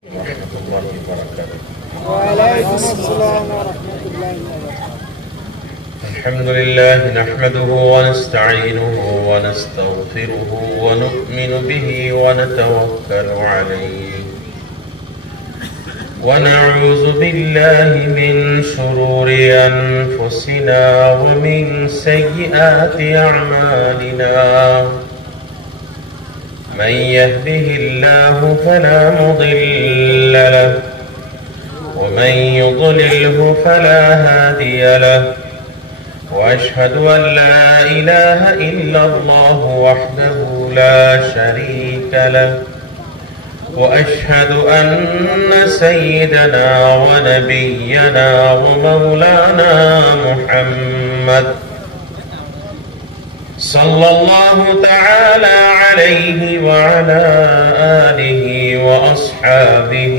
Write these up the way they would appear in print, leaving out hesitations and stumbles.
ورحمة الله وبركاته. وعليكم السلام ورحمة الله وبركاته. الحمد لله نحمده ونستعينه ونستغفره ونؤمن به ونتوكل عليه ونعوذ بالله من شرور أنفسنا ومن سيئات أعمالنا. من يهده الله فلا مضل له ومن يضلله فلا هادي له، وأشهد أن لا إله إلا الله وحده لا شريك له، وأشهد أن سيدنا ونبينا ومولانا محمد صلى الله تعالى عليه وعلى آله وأصحابه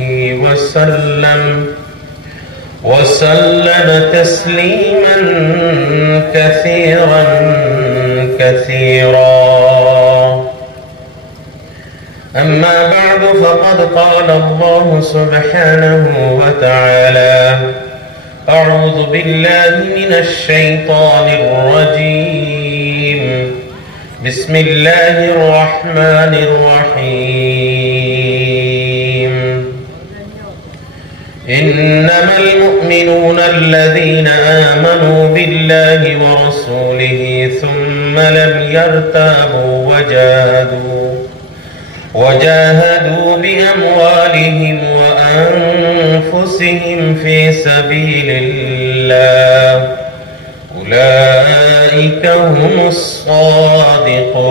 وسلم تسليما كثيرا كثيرا. أما بعد، فقد قال الله سبحانه وتعالى: أعوذ بالله من الشيطان الرجيم، بسم الله الرحمن الرحيم. إنما المؤمنون الذين آمنوا بالله ورسوله ثم لم يرتابوا وجاهدوا بأموالهم وأنفسهم في سبيل الله، أولئك هم الصادقون.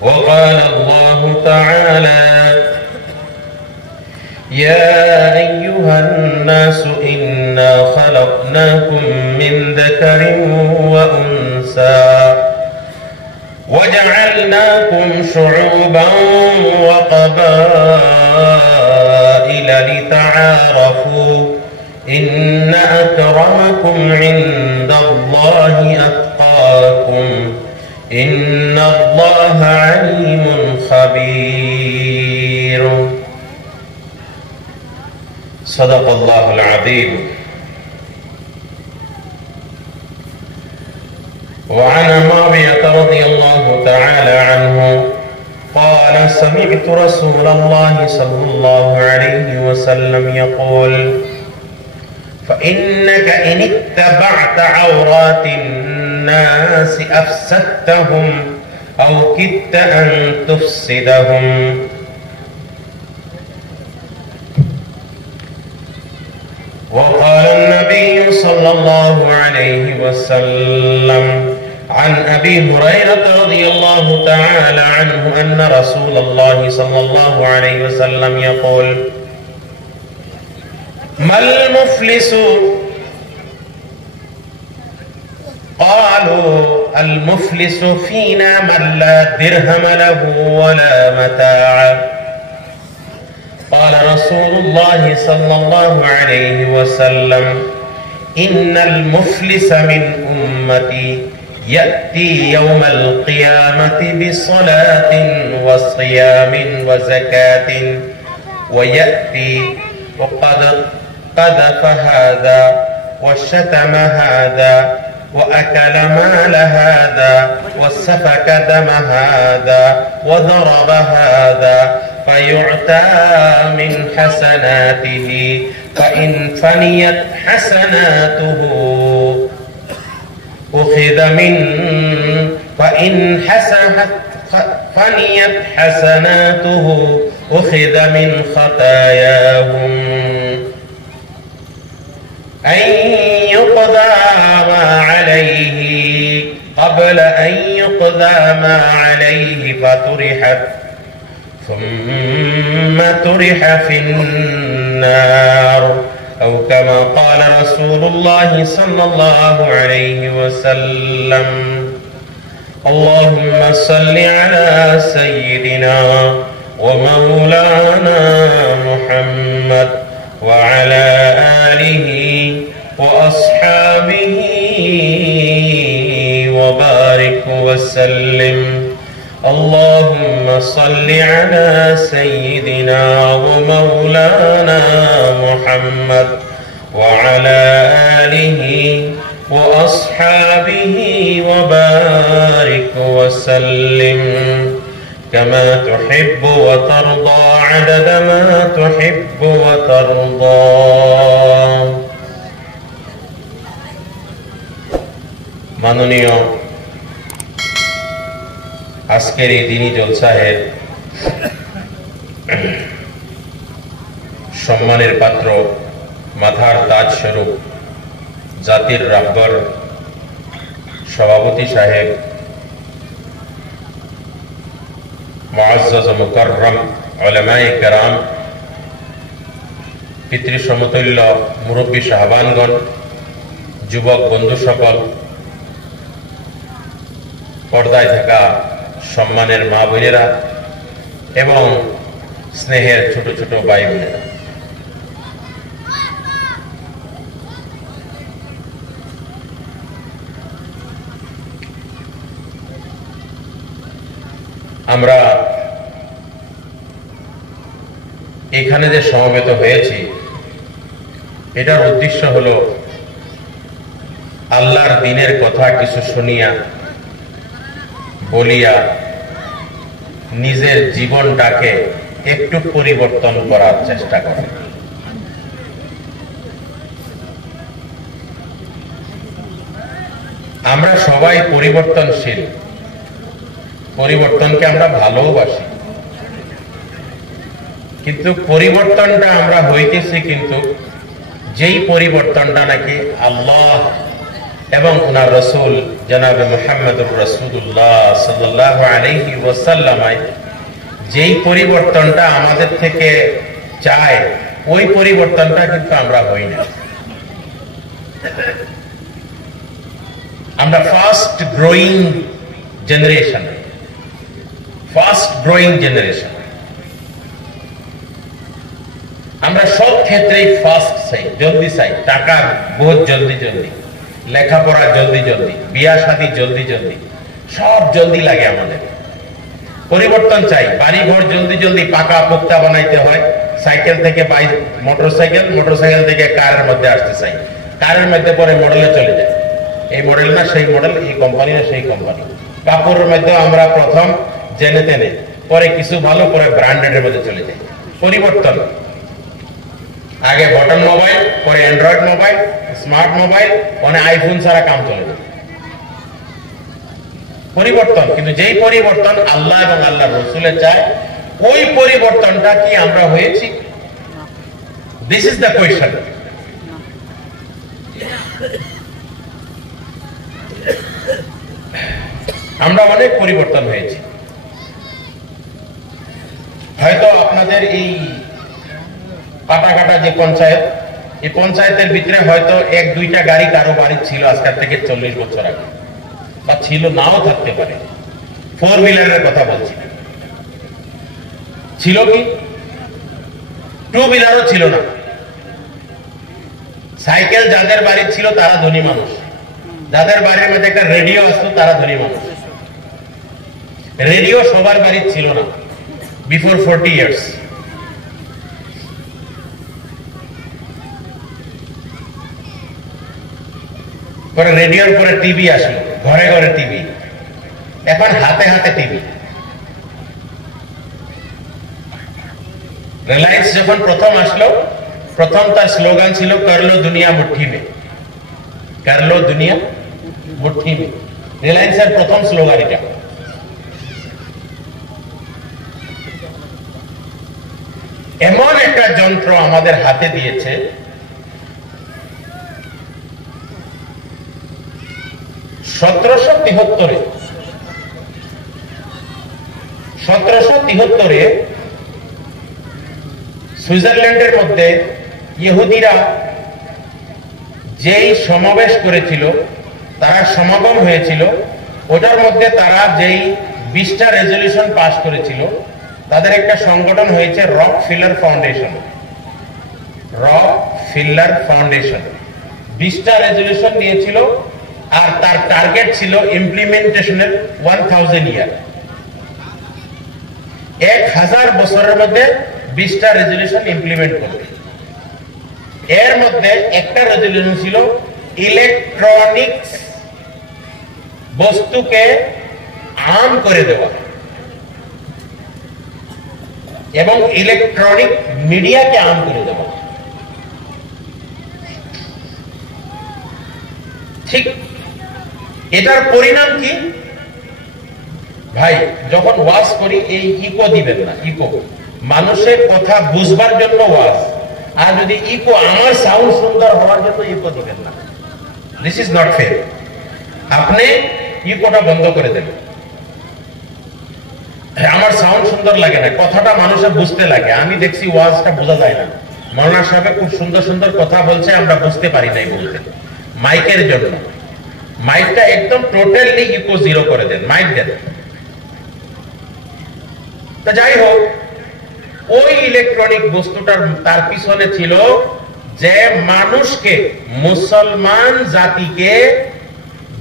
وقال الله تعالى: يا أيها الناس إنا خلقناكم من ذكر وأنثى وجعلناكم شعوبا وقبائل لتعارفوا إن أكرمكم عند الله أتقاكم إن الله عليم خبير. صدق الله العظيم. وعن معاوية رضي الله تعالى عنه قال: سمعت رسول الله صلى الله عليه وسلم يقول: فإنك إن اتبعت عورات الناس أفسدتهم أو كدت أن تفسدهم. وقال النبي صلى الله عليه وسلم عن أبي هريرة رضي الله تعالى عنه أن رسول الله صلى الله عليه وسلم يقول: ما المفلس؟ قالوا: المفلس فينا من لا درهم له ولا متاع. قال رسول الله صلى الله عليه وسلم: إن المفلس من أمتي يأتي يوم القيامة بصلاة وصيام وزكاة، ويأتي وقد قذف هذا وشتم هذا وأكل مال هذا وسفك دم هذا وضرب هذا، فيعتى من حسناته فإن فنيت حسناته أخذ فنيت حسناته أخذ من خطاياهم. أن يقضى ما عليه قبل أن يقضى ما عليه ثم طرح في النار، أو كما قال رسول الله صلى الله عليه وسلم. اللهم صل على سيدنا ومولانا محمد وعلى آله وأصحابه وبارك وسلم اللهم صل على سيدنا ومولانا محمد وعلى آله وأصحابه وبارك وسلم كما تحب وترضى عدد ما تحب وترضى. মাননীয় আজকের এই দিনই জলসাহের সম্মানের পাত্র, মাথার তাজ স্বরূপ জাতির রাহবর সভাপতি সাহেব, মুআজ্জাজ ও মুকাররম উলামায়ে কেরাম, পিতৃ সমতুল্য মুরব্বী সাহাবানগণ, যুবক বন্ধু সকল, পর্দায় থাকা সম্মানের মা বোনেরা এবং স্নেহের ছোট ছোট ভাই বোনেরা, আমরা এখানে যে সমবেত হয়েছি এটার উদ্দেশ্য হলো আল্লাহর দ্বীনের কথা কিছু শুনিয়া বলিয়া নিজের জীবনটাকে একটু পরিবর্তন করার চেষ্টা করে। আমরা সবাই পরিবর্তনশীল, পরিবর্তনকে আমরা ভালোবাসি, কিন্তু পরিবর্তনটা আমরা হইতেছি কিন্তু যেই পরিবর্তনটা নাকি আল্লাহ এবং ওনার রাসূল জনাবে মুহাম্মদুর রাসূলুল্লাহ সাল্লাল্লাহু আলাইহি ওয়াসাল্লাম যেই পরিবর্তনটা আমাদের থেকে চায় ওই পরিবর্তনটা কিন্তু আমরা হই না। আমরা ফাস্ট গ্রোয়িং জেনারেশন, আমরা সব ক্ষেত্রেই ফাস্ট চাই, জলদি চাই, টাকা বহুত জলদি জলদি, লেখাপড়া জলদি জলদি, বিয়া শাদী জলদি জলদি, সব জলদি লাগে আমাদের। পরিবর্তন চাই, বাড়ি ঘর জলদি জলদি পাকা পোক্তা বানাইতে হয়, সাইকেল থেকে বাইক, মোটরসাইকেল থেকে কারের মধ্যে আসতে চাই, কারের মধ্যে পরে মডেলে চলে যায়, এই মডেল না সেই মডেল, এই কোম্পানি না সেই কোম্পানি। কাপড়ের মধ্যে আমরা প্রথম জেনে তেনে, পরে কিছু ভালো, পরে ব্র্যান্ডেডের মধ্যে চলে যায়। পরিবর্তন, আগে বটন মোবাইল, পরে অ্যান্ড্রয়েড মোবাইল, স্মার্ট মোবাইল, মানে আইফোন ছাড়া কাম চলে যায়। পরিবর্তন, কিন্তু যেই পরিবর্তন আল্লাহ এবং আল্লাহ রাসূলের চায় ওই পরিবর্তনটা কি আমরা হয়েছি? This is the question. আমরা অনেক পরিবর্তন হয়েছি। হয়তো আপনাদের এই কাটা যে পঞ্চায়েত, এই পঞ্চায়েতের ভিতরে হয়তো এক দুইটা গাড়ি কারো বাড়ি ছিল আজকের থেকে 40 বছর আগে, বা ছিল নাও থাকতে পারে। 4 হুইলারের কথা বলছি, ছিল কি? 2 হুইলারও ছিল না। সাইকেল যাদের বাড়ি ছিল তারা ধনী মানুষ, যাদের বাড়ির মধ্যে একটা রেডিও আসতো তারা ধনী মানুষ। রেডিও সবার বাড়ি ছিল না বিফোর 40 ইয়ার্স। পরে রেডিওর পরে টিভি আসলো, ঘরে ঘরে টিভি, এখন হাতে হাতে টিভি। রিলায়েন্স যখন প্রথম আসলো, প্রথম তার স্লোগান ছিল করলো দুনিয়া মুঠি মে, করলো দুনিয়া মুঠি মে। রিলায়েন্সের প্রথম স্লোগান এটা। এমন একটা যন্ত্র আমাদের হাতে দিয়েছে, সতেরোশো সুইজারল্যান্ডের মধ্যে ইহুদিরা যেই সমাবেশ করেছিল, তারা সমাগম হয়েছিল, ওটার মধ্যে তারা যেই 20টা রেজলিউশন পাস করেছিল, তাদের একটা সংগঠন হয়েছে রকফেলার ফাউন্ডেশন। 20টা রেজলিউশন নিয়েছিল, আর তার টার্গেট ছিল ইমপ্লিমেন্টেশনের 1000 ইয়ার। 1000 বছরের মধ্যে 20টা রেজুলেশন ইমপ্লিমেন্ট করবে। এর মধ্যে একটা রেজুলেশন ছিল ইলেকট্রনিক্স বস্তুকে আম করে দেওয়া এবং ইলেকট্রনিক মিডিয়াকে আম করে দেওয়া। ঠিক এটার পরিণাম কি ভাই? যখন ওয়াজ করি এই ইকো দিবেন না, ইকো মানুষের কথা বুঝবার জন্য ওয়াজ, আর যদি ইকো আমার সাউন্ড সুন্দর হওয়ার জন্য ইকো দিবেন না, দিস ইজ নট ফেয়ার। আপনি ইকোটা বন্ধ করে দেবেন। আমার সাউন্ড সুন্দর লাগে না, কথাটা মানুষের বুঝতে লাগে। আমি দেখছি ওয়াজটা বোঝা যায় না, মাওলানা সাহেব খুব সুন্দর সুন্দর কথা বলছে, আমরা বুঝতে পারি নাই বলতে। মাইকের জন্য মাইকটা একদম টোটালি ইকো জিরো করে দেন, মাইক দেন। তা যাই হোক, ওই ইলেকট্রনিক বস্তুটার তার পিছনে ছিল যে মানুষকে, মুসলমান জাতিকে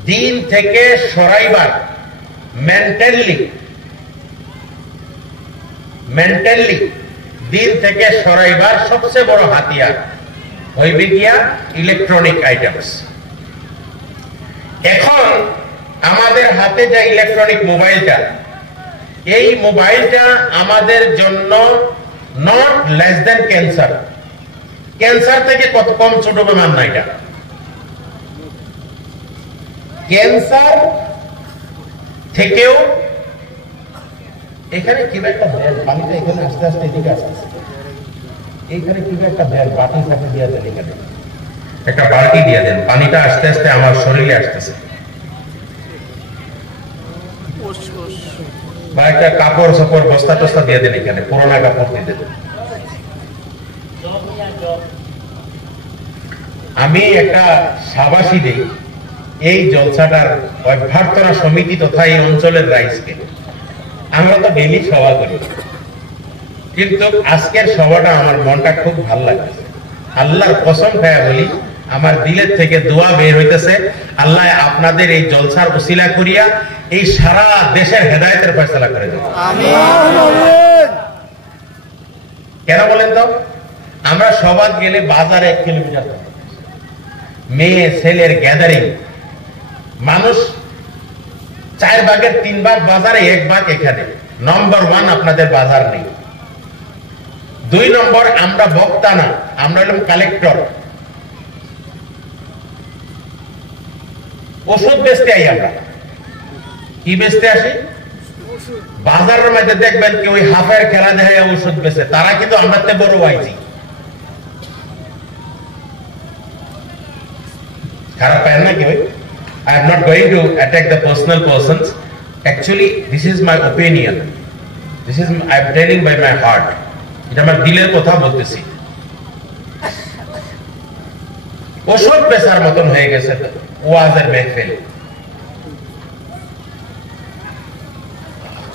দিন থেকে সরাইবার মেন্টালি দিন থেকে সরাইবার সবচেয়ে বড় হাতিয়ার হইবে গিয়া ইলেকট্রনিক আইটেমস। এখন আমাদের হাতে যে ইলেকট্রনিক মোবাইলটা, এই মোবাইলটা আমাদের জন্য not less than cancer. Cancer থেকে কত কম ছোট বেমার না এটা। ক্যান্সার থেকেও এখানে কি একটা পানিটা এখানে আস্তে আস্তে এদিকে আসতেছে, এইখানে কি একটা বাটি ফাটি দিয়ে দেন, এখানে একটা বালতি দিয়ে দেন, পানিটা আস্তে আস্তে আমার শরীরে আসতেছে। বা একটা কাপড় সাপড় বস্তা টস্তা দিয়ে দেন, এখানে পুরোনো কাপড় দিয়ে দেন। আমি একটা সাবাসী দেই এই জলসাটার অভ্যর্থনা সমিতি তথা এই অঞ্চলের রাইজকে। আমরা তো ডেইলি সভা করি, কিন্তু আজকের সভাটা আমার মনটা খুব ভালো লাগছে। আল্লাহর কসম খায়া বলি, আমার দিলের থেকে দোয়া বের হইতেছে, আল্লাহ আপনাদের এই জলসার উসিলা করিয়া এই সারা দেশের হেদায়েতের ফয়সালা করে দেব। কেন বলেন তো? আমরা সবাই গেলে বাজারে 1 কিলোমিটার, মেয়ে ছেলের গ্যাদারিং, মানুষ 4 ভাগের 3 ভাগ বাজারে, 1 ভাগ এখানে। নম্বর 1 আপনাদের বাজার নেই। 2 নম্বর, আমরা বক্তা না, আমরা হলাম কালেক্টর। ওষুধ বেচতে আই আমরা। কি বেচতে আসি? বাজারের মধ্যে দেখবেন কি ওই হাফের খেলা দেখায় ওষুধ বেচে, তারা কিন্তু আমরা বড় আইছি। খারাপ পায় না কেউ? I am not going to attack the personal persons. Actually, this is my opinion. I am telling by my heart. এটা আমার দিলের কথা বলতেছি। ওষুধ বেচার মতন হয়ে গেছে ওয়াজের মেহফিল।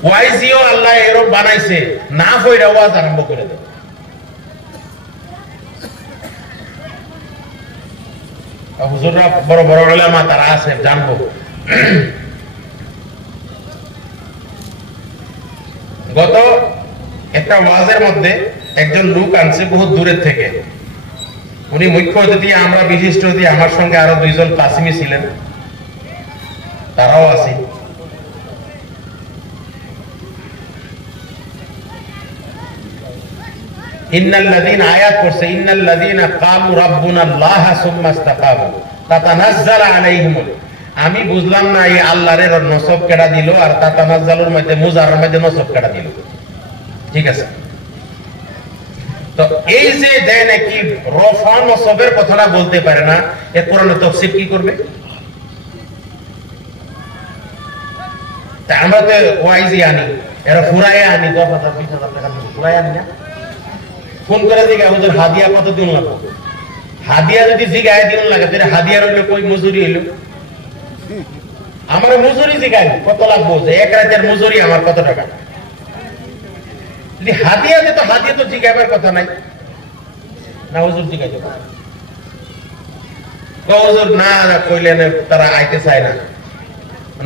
ওয়াইজিও আল্লাহ এরকম বানাইছে, না হইরা ওয়াজ আরম্ভ করে দেবে। হুজুররা বড় বড় উলামা তারা আছে, জানবো। গত একটা ওয়াজের মধ্যে একজন লোক আনছে বহুত দূরের থেকে। উনি মুখ্য অতিথি, আমরা বিশিষ্ট অতিথি, আমার সঙ্গে আরো 2 জন কাসিমি ছিলেন, তারাও আছে। ইন্নাল্লাযীনা আয়াত করছে, ইন্নাল্লাযীনা ক্বালু রাব্বুনাল্লাহ সুম্মা ইসতাকামু তাতানাজ্জালু আলাইহিমুল। আমি বুঝলাম না এই আল্লাহর নসব কেডা দিল আর তাতানাজ্জালুর মধ্যে মুজারের মধ্যে নসব কেডা দিল। ঠিক আছে, তো এই যে দেয় নাকি রফা নসবের কথাটা বলতে পারে না, এ কোরআনের তাফসীর কি করবে? তা আমরা তো ওয়াইজি আনি, এরা ফুরায় আনি 10,000 20,000 টাকা ফুরায় আনি না। ফোন করে জিজ্ঞাসা হুজুর হাদিয়া কত দিন লাগবে? হাদিয়া যদি জিগায় দিন লাগে, তাহলে হাদিয়া রইল কই, মজুরি হইল? আমার মজুরি জিগায় কত লাগবো, যে 1 রাতের মজুরি আমার কত টাকা? হাদিয়া যে, তো হাদিয়া তো জিগাইবার কথা নাই না, হুজুর জিগাইতে হুজুর না কইলেন, তারা আইতে চায় না।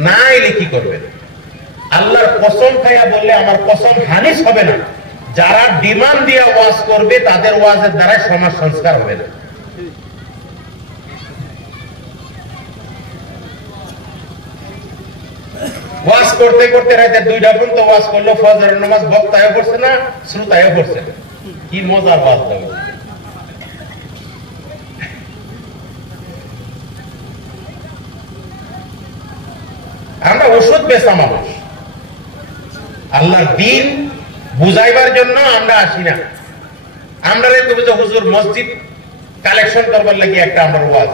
না এলে কি করবেন? আল্লাহর কসম খাইয়া বললে আমার কসম হানিস হবে না। যারা ডিমান্ড দিয়ে ওয়াজ করবে তাদের ওয়াজের দ্বারা সমাজ সংস্কার হবে না। ওয়াজ করতে করতে রাতে 2টা পর্যন্ত ওয়াজ করলো, ফজরের নামাজ বক্তায় পড়ছে না, শ্রোতায় পড়ছে না। কি মজার ওয়াজ দেবে। আমরা ওষুধ বেচা মানুষ, আল্লাহর দ্বীন বুঝাইবার জন্য আমরা আসি না। আমরা হুজুর মসজিদ কালেকশন করবার লাগি একটা আমার ওয়াজ,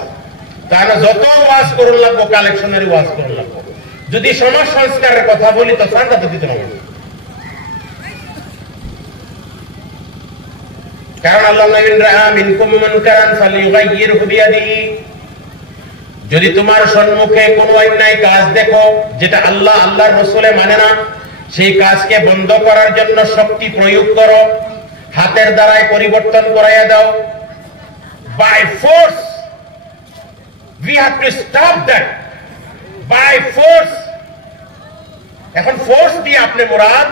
তাহলে যত ওয়াজ করুন লাগবো কালেকশনের ওয়াজ করুন লাগবো। যদি সমাজ সংস্কারের কথা বলি তো চান্দা তো দিতে হবে, কারণ আল্লাহ যদি তোমার সম্মুখে কোন অন্যায় কাজ দেখো যেটা আল্লাহ আল্লাহর রাসূলে মানে না, সেই কাজকে বন্ধ করার জন্য শক্তি প্রয়োগ করো, হাতের দ্বারাই পরিবর্তন করাইয়া দাও। By force we have to stop that by force। এখন ফোর্স দিয়ে আপনি মুরাদ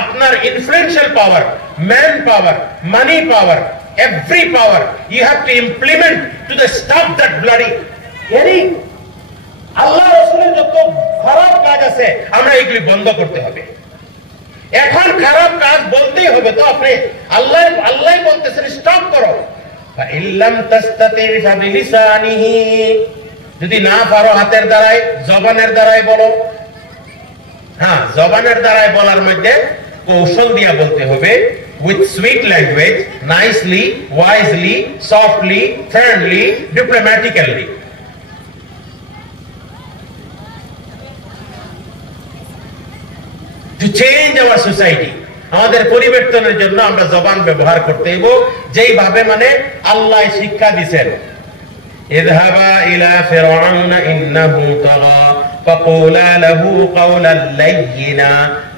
আপনার influential power, man power, money power, every power you have to implement to the stop that bloody killing। আল্লাহ রাসূলের যত খারাপ কাজ আছে আমরা এগুলি বন্ধ করতে হবে। এখন খারাপ কাজ বলতেই হবে, তো আপনি আল্লাহ বলতেছেন স্টপ করো। ফাইল্লাম তাস্তাতি ফাবিলিসানিহি, যদি না পারো হাতের দ্বারাই, জবানের দ্বারাই বলো। হ্যাঁ, জবানের দ্বারাই বলার মধ্যে কৌশল দিয়া বলতে হবে, with sweet language, nicely, wisely, softly, friendly, diplomatically। to change our society, আমাদের পরিবর্তনের জন্য আমরা জবান ব্যবহার করতে হইব যেইভাবে মানে আল্লাহ শিক্ষা দিয়েছেন। ইযহাবা ইলা ফিরআউনা ইন্নাহু তাগা ফাকুলা লাহু কাওলান লাইয়িনা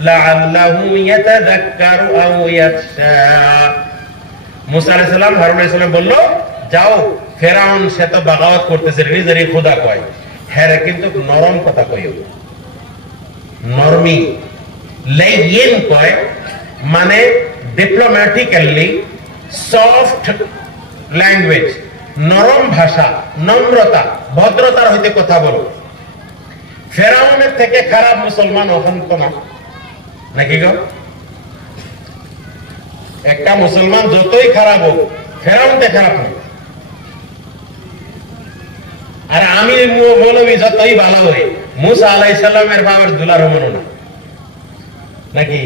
লাআল্লাহু ইয়াতাযাক্কারু আও ইয়াখশা। মুসা আলাইহিস সালাম হারুন আলাইহিস সালাম বলল, যাও, ফিরআউন সে তো বাগাওয়াত করতেছে, নিজেরই খোদা কয়, হ্যাঁ কিন্তু নরম কথা কইও, নরমি। লাইয়িন কয় মানে ডিপ্লোম্যাটিক্যালি, সফট ল্যাঙ্গুয়েজ, নরম ভাষা, নম্রতা, ভদ্রতার হইতে কথা বলো। ফেরাউনের থেকে খারাপ মুসলমান অহন্ত না, নাকি গো? একটা মুসলমান যতই খারাপ হোক ফেরাউনতে খারাপ না। আর আমি মৌলবী যতই ভালো হই মুসা আলাইহিস সালামের বাবার দুলার মনো না, নাকি?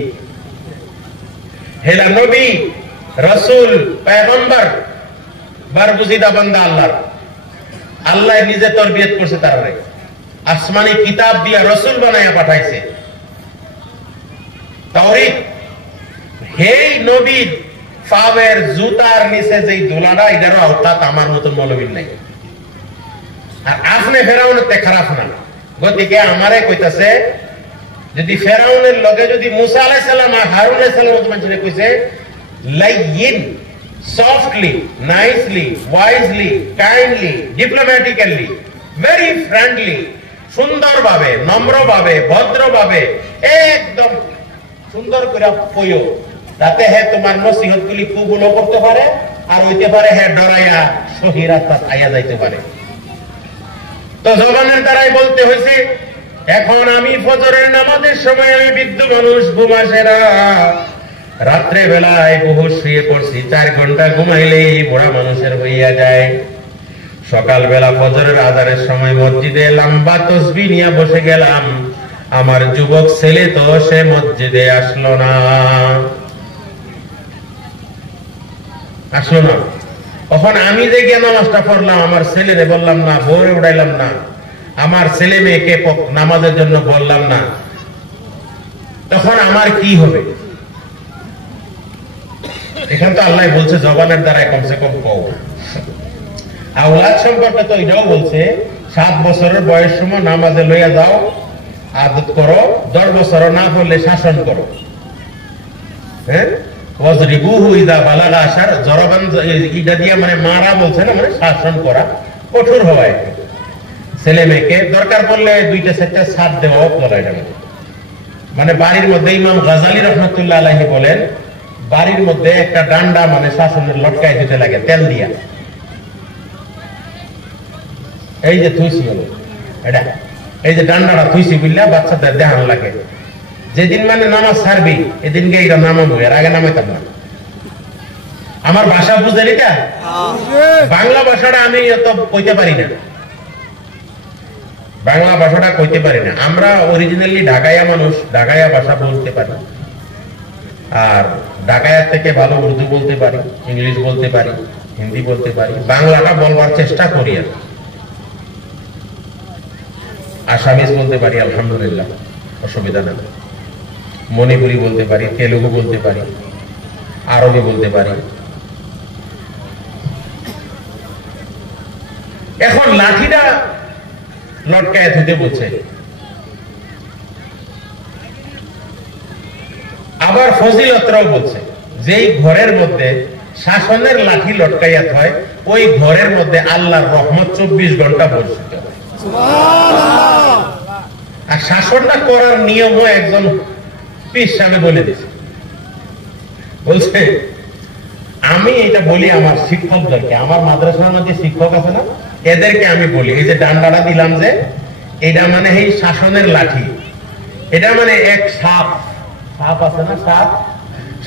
হেলা নবী, রাসূল, পয়গম্বর, বরগুজিদা বান্দা আল্লাহর, আল্লাহ নিজে তরবিয়ত করছে তারে, আসমানি কিতাব দিয়া রাসূল বানায়া পাঠাইছে। তাওহীদ, হেই নবী পায়ের জুতার নিচে যেই দুলাটা, এটারও আওতাত আমার মতন মৌলবীর নাই। আর আপনি ফেরাউনের তে খারাপ না, গতিকে আমারে কইতাছে যদি ফেরাউনের লগে যদি মুসা আলাইহিস সালাম আর হারুন আলাইহিস সালাম মত মানুষে কইছে লাইয়িন, softly, nicely, wisely, kindly, diplomatically, very friendly, সুন্দরভাবে, নম্রভাবে, ভদ্রভাবে, একদম সুন্দর করে কইও, যাতে হে তোমার নসিহতগুলি কবুল করতে পারে আর হইতে পারে হে ডরাইয়া সহি রাস্তা আইয়া যাইতে পারে। তো জবানের দ্বারাই বলতে হয়েছে। এখন আমি ফজরের নামাজের সময় আমি বৃদ্ধ মানুষ, ঘুম আসে না, রাত্রে বেলায় বহু শুয়ে পড়ছি, 4 ঘন্টা ঘুমাইলেই বুড়া মানুষের হইয়া যায়। সকাল বেলা ফজরের আজানের সময় মসজিদে লম্বা তসবিহ নিয়ে বসে গেলাম, আমার যুবক ছেলে তো সে মসজিদে আসলো না। তখন আমি যে গিয়ে নামাজটা পড়লাম, আমার ছেলেরে বললাম না, বউরে উঠাইলাম না, আমার ছেলে মেয়েকে নামাজের জন্য বললাম না, তখন আমার কি হবে? এখান তো আল্লাহ বলছে জবানের দ্বারা কমসে কম কও। আওলাদ সম্পর্কে তো এটাও বলছে 7 বছরের বয়স সময় নামাজে লইয়া যাও, আদত করো, 10 বছর না পড়লে শাসন করো। হ্যাঁ, ওয়াজরিবুহু ইযা বালাগা আশার, জরবান ইদা দিয়া মানে মারা বলছে না, মানে শাসন করা, কঠোর হওয়া। ছেলে মেয়েকে দরকার পড়লে 2টা 4টা ছাড় দেওয়াও বলা, এটা মানে বাড়ির মধ্যে ইমাম গাজালি রহমতুল্লাহ আলাইহি বলেন, বাড়ির মধ্যে একটা ডান্ডা মানে শাসনের লটকায় দিতে লাগে তেল দিয়া। এই যে থুইছি হলো এটা, এই যে ডান্ডাটা থুইছি বুঝলা বাচ্চাদের দেখানো লাগে। যেদিন মানে নামাজ ছাড়বি এদিনকে এটা নামাবো, এর আগে নামাইতাম না। আমার ভাষা বুঝলেন এটা? বাংলা ভাষাটা আমি এত কইতে পারি না, বাংলা ভাষাটা কইতে পারি না। আমরা অরিজিনালি ঢাকাইয়া মানুষ, ঢাকাইয়া ভাষা বলতে পারি, আর ঢাকাইয়ার থেকে ভালো উর্দু বলতে পারি, ইংলিশ বলতে পারি, হিন্দি বলতে পারি, বাংলাটা বলবার চেষ্টা করি। আর আসামিজ বলতে পারি আলহামদুলিল্লাহ, অসুবিধা নেই। মণিপুরি বলতে পারি, তেলুগু বলতে পারি, আরবি বলতে পারি। এখন লাঠিটা লটকায় ধুতে বলছে। আবার ফজিলতরাও বলছে, যেই ঘরের মধ্যে শাসনের লাঠি লটকাইয়া হয় ওই ঘরের মধ্যে আল্লাহর রহমত 24 ঘন্টা বর্ষিত হয়। আর শাসনটা করার নিয়মও একজন পীর সাহেব বলে দিয়েছে। বলছে আমি এটা বলি আমার শিক্ষকদেরকে, আমার মাদ্রাসার মধ্যে শিক্ষক আছে না, এদেরকে আমি বলি, এই যে ডান্ডাটা দিলাম যে এটা মানে এই শাসনের লাঠি, এটা মানে এক সাপ, সাপ আছে না, সাপ,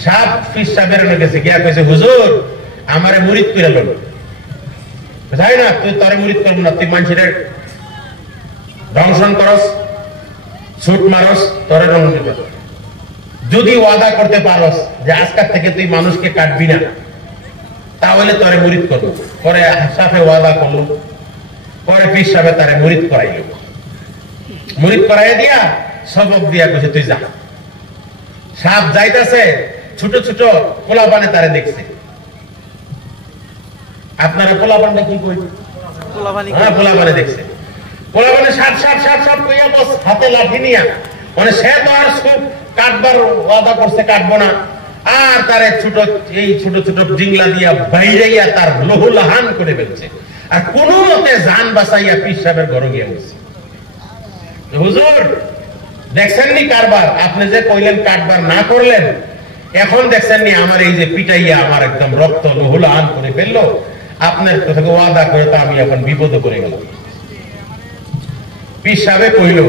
সাপ পীর সাহেবের কাছে গিয়া কইছে হুজুর আমারে মুরিদ করে লল। যাই না তুই তোরে মুরিদ করব না, তুই মানুষের দংশন করস, ছুট মারস, তোরে রং দিব। যদি ওয়াদা করতে পারস যে আজকাল থেকে তুই মানুষকে কাটবি না, তাহলে তোরে মুরিদ করবো। পরে সাফে ওয়াদা করলো, পরে পীর সাহেব তারে মুরিদ করাইল। মুরিদ করাইয়া দিয়া সবক দিয়া কইছে তুই যা। সাপ যাইতাছে, ছোট ছোট পোলাপানে তারে দেখছে। আপনারা পোলাপানটা কি কই? হ্যাঁ পোলাপানে দেখছে। পোলাপানে সাপ সাপ সাপ সাপ কইয়া বস হাতে লাঠি নিয়া, মানে সে তো আর খুব কাটবার ওয়াদা করছে, কাটবো না, আর তারে ছোট এই ছোট ছোট জিংলা দিয়া বাইরাইয়া তার লহুলাহান করে ফেলছে। আর কোন মতে জান বাঁচাইয়া পীর সাহেবের ঘরে গিয়ে বসছে। হুজুর দেখছেন নি কারবার, আপনি যে কইলেন কাটবার না করলেন, এখন দেখছেন নি আমার এই যে পিটাইয়া আমার একদম রক্ত লহুলাহান করে ফেললো, আপনার থেকে ওয়াদা করে তো আমি এখন বিপদে পড়ে গেলাম। পীর সাহেব কইল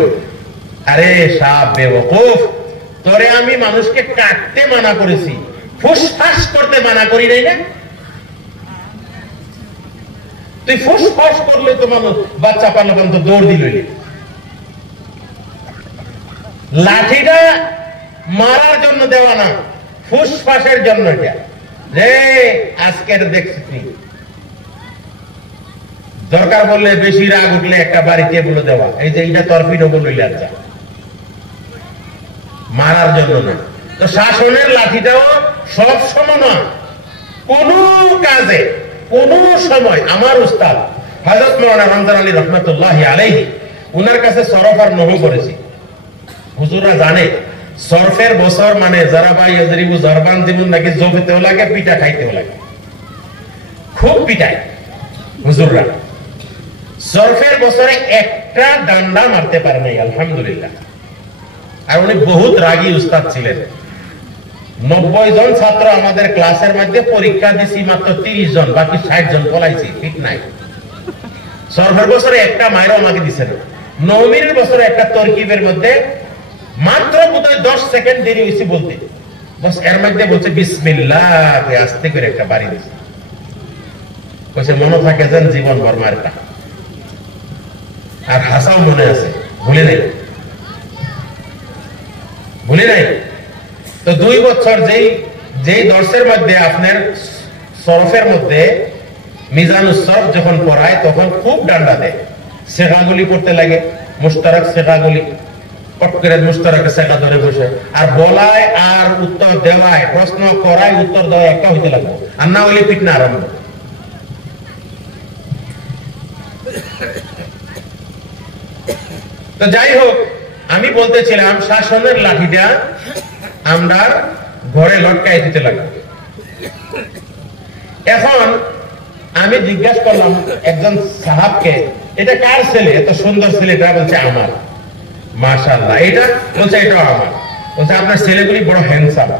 আরে সাহেব বেওকুফ, তোরে আমি মানুষকে কাটতে মানা করেছি, ফুসফাস করতে মানা করি নাই না? তুই ফুসফাস করলে তো মানুষ বাচ্চা পারলে তো দৌড় দিল। লাঠিটা মারার জন্য দেওয়া না, ফুসফাসের জন্য। রে আজকের দেখছি দরকার বললে বেশি রাগ উঠলে একটা বাড়িতে বলে দেওয়া, এই যে এটা তরফিনো বললে আর যা, মারার জন্য না। তো শাসনের লাঠিটাও সব সময় না, কোন কাজে কোন সময়। আমার উস্তাদ হযরত মাওলানা রমজান আলী রহমাতুল্লাহি আলাইহি, উনার কাছে সরফ আর নহু করেছি। হুজুররা জানে সরফের বছর মানে যারা ভাই ইয়াজরিবু জারবান যেমন নাকি জবেতেও লাগে, পিঠা খাইতেও লাগে, খুব পিটায় হুজুররা। সরফের বছরে একটা ডান্ডা মারতে পারে নাই আলহামদুলিল্লাহ। আর উনি বহুত রাগী উস্তাদ ছিলেন। 90 জন ছাত্র আমাদের ক্লাসের মধ্যে, পরীক্ষা দিছি মাত্র 30 জন, বাকি 60 জন পলাইছি, ঠিক নাই। সরফের বছরে একটা মায়েরও আমাকে দিছে না। নবমীর বছরে একটা তরকিবের মধ্যে মাত্র বোধহয় 10 সেকেন্ড দেরি হয়েছে বলতে, বস এর মধ্যে বলছে বিসমিল্লাহ, আস্তে করে একটা বাড়ি দিছে। বলছে মনে থাকে যেন জীবন ভর মারটা। আর হাসাও মনে আছে, ভুলে নাই, ভুলে নাই। তো 2 বছর যেই দর্শের মধ্যে আপনার সরফের মধ্যে মিজানুস সরফ যখন পড়ায় তখন খুব ডান্ডা দেয়, শেখাগুলি পড়তে লাগে, মুশতারাক শেখাগুলি, পট করে মুশতারাক শেখা ধরে বসে, আর বলায় আর উত্তর দেওয়ায়, প্রশ্ন করায় উত্তর দেওয়া একটা হইতে লাগবে, আর না হইলে পিটনা আরম্ভ। তো যাই হোক, আমি বলতেছিলাম শাসনের লাঠিটা আমরা ঘরে লটকাই দিতে লাগবে। এখন আমি জিজ্ঞাসা করলাম একজন সাহাবকে, এটা কার ছেলে, এত সুন্দর ছেলেটা? বলছে আমার। মাশাআল্লাহ। এটা বলছে এটাও আমার। বলছে আপনার ছেলেগুলি বড় হ্যান্ডসাম,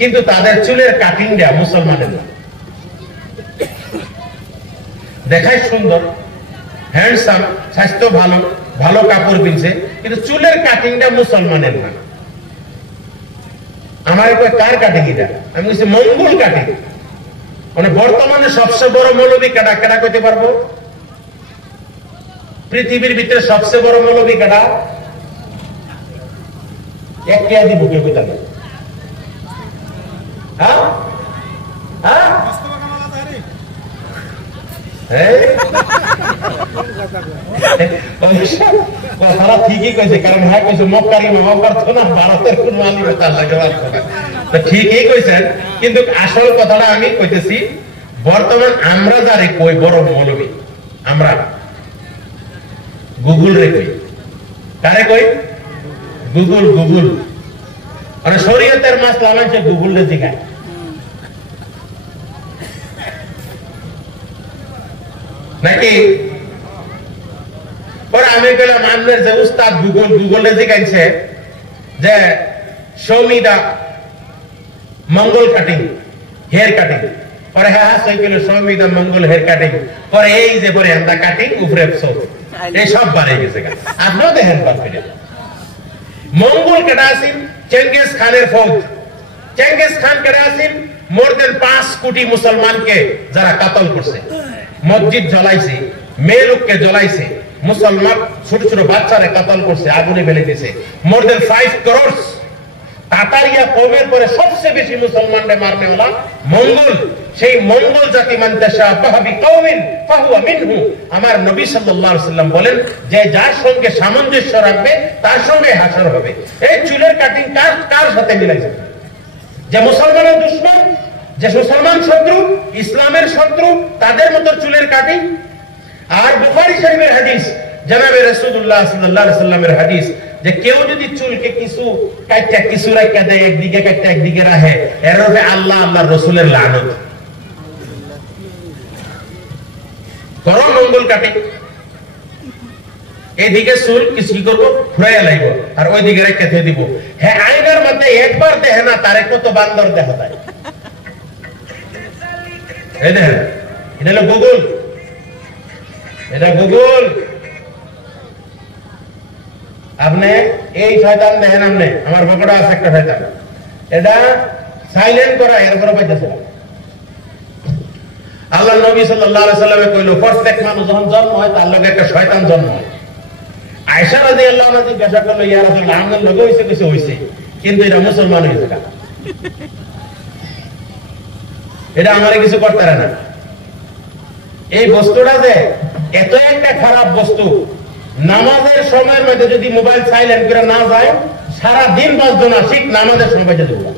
কিন্তু তাদের চুলের কাটিংটা মুসলমানের না। দেখায় সুন্দর, হ্যান্ডসাম, স্বাস্থ্য ভালো, ভালো কাপড় পিনছে, কিন্তু চুলের কাটিংটা মুসলমানের না। আমার কার কাটিং এটা? আমি বলছি মঙ্গল কাটিং। মানে বর্তমানে সবচেয়ে বড় মৌলবী কেডা? কেডা কইতে পারবো? পৃথিবীর ভিতরে সবচেয়ে বড় মৌলবী কেডা? একটা দিব কেউ কইতা না। হ্যাঁ হ্যাঁ কথাটা ঠিকই কইছে, কারণ হ্যাঁ কইছে মক্কারি মামা পারতো না, ভারতের কোন মালিক তার লাগে পারতো না। ঠিকই কইছেন, কিন্তু আসল কথাটা আমি কইতেছি, বর্তমান আমরা যারে কই বড় মৌলবী, আমরা গুগল রে কই। কারে কই? গুগল। গুগল মানে শরীয়তের মাসলা মানুষে গুগল রে জিগায়। নাকি পরে আমি গেলাম আমাদের যে উস্তাদ গুগলে জিজ্ঞাসা যে show me the Mongol cutting, hair cutting. পরে হ্যাঁ সই গেল show me the Mongol hair cutting. পরে এই যে পরে আমরা কাটিং উপরে এই সব বাড়ে গেছে। আপনিও দেখেন মঙ্গল কেটে আসেন চেঙ্গিস খানের ফৌজ। চেঙ্গিস খান কেটে আসেন মোর দেন 5 কোটি মুসলমানকে যারা কাতল করছে, মসজিদ জ্বলাইছে, মেয়ে লোককে জ্বলাইছে, মুসলমান ছোট ছোট বাচ্চারে কাতল করছে, আগুনে ফেলে দিয়েছে। মোর দেন 5 crore তাতারিয়া কওমের পরে সবচেয়ে বেশি মুসলমানদের মারনে वाला মঙ্গল। সেই মঙ্গল জাতি মানতে শাবাহাবি কওমিন ফাহুয়া মিনহু। আমার নবী সাল্লাল্লাহু আলাইহি ওয়াসাল্লাম বলেন যে যার সঙ্গে সামঞ্জস্য রাখবে তার সঙ্গে হাসর হবে। এই চুলের কাটিং কার সাথে মিলাইছে? যে মুসলমানের দুশমন, যে মুসলমান শত্রু, ইসলামের শত্রু, তাদের মতো চুলের কাটিং। আর বুখারী শরীফের হাদিস, জনাবে রাসূলুল্লাহ সাল্লাল্লাহু আলাইহি ওয়াসাল্লামের হাদিস, যে কেউ যদি চুলকে কিছু কাটটা কিছু রাখা দেয়, একদিকে কাটটা একদিকে রাখে, এর উপরে আল্লাহ আল্লাহর রাসূলের লানত। করো মঙ্গল কাটিং, এইদিকে চুল কিছু কি করবো ঘুরাইয়া লাগবো, আর ওইদিকে রেখে দিয়ে দিব। হ্যাঁ আইনার মধ্যে একবার দেখে না তারে কত বান্দর দেখা যায়। এই দেখেন, এটা হলো গুগল, এটা গুগল। আপনি এই শয়তান দেখেন, আপনি আমার পকেটে আছে একটা শয়তান, এটা সাইলেন্ট করা, এরপরে পাইতেছে। আল্লাহ নবী সাল্লাল্লাহু আলাইহি সাল্লামে কইলো প্রত্যেক মানুষ যখন জন্ম হয় তার লগে একটা শয়তান জন্ম হয়। আয়েশা রাদিয়াল্লাহু আনহা জিজ্ঞাসা করলো, ইয়া রাসূলুল্লাহ, আমার লগে হইছে কিছু হইছে, কিন্তু এটা মুসলমান হইছে না, এটা আমারে কিছু করতে পারে না। এই বস্তুটা যে এত একটা খারাপ বস্তু, নামাজের সময়ের মধ্যে যদি মোবাইল সাইলেন্ট করে না যায়, সারা দিন বাঁচতো না, ঠিক নামাজের সময় বেঁচে দেবো।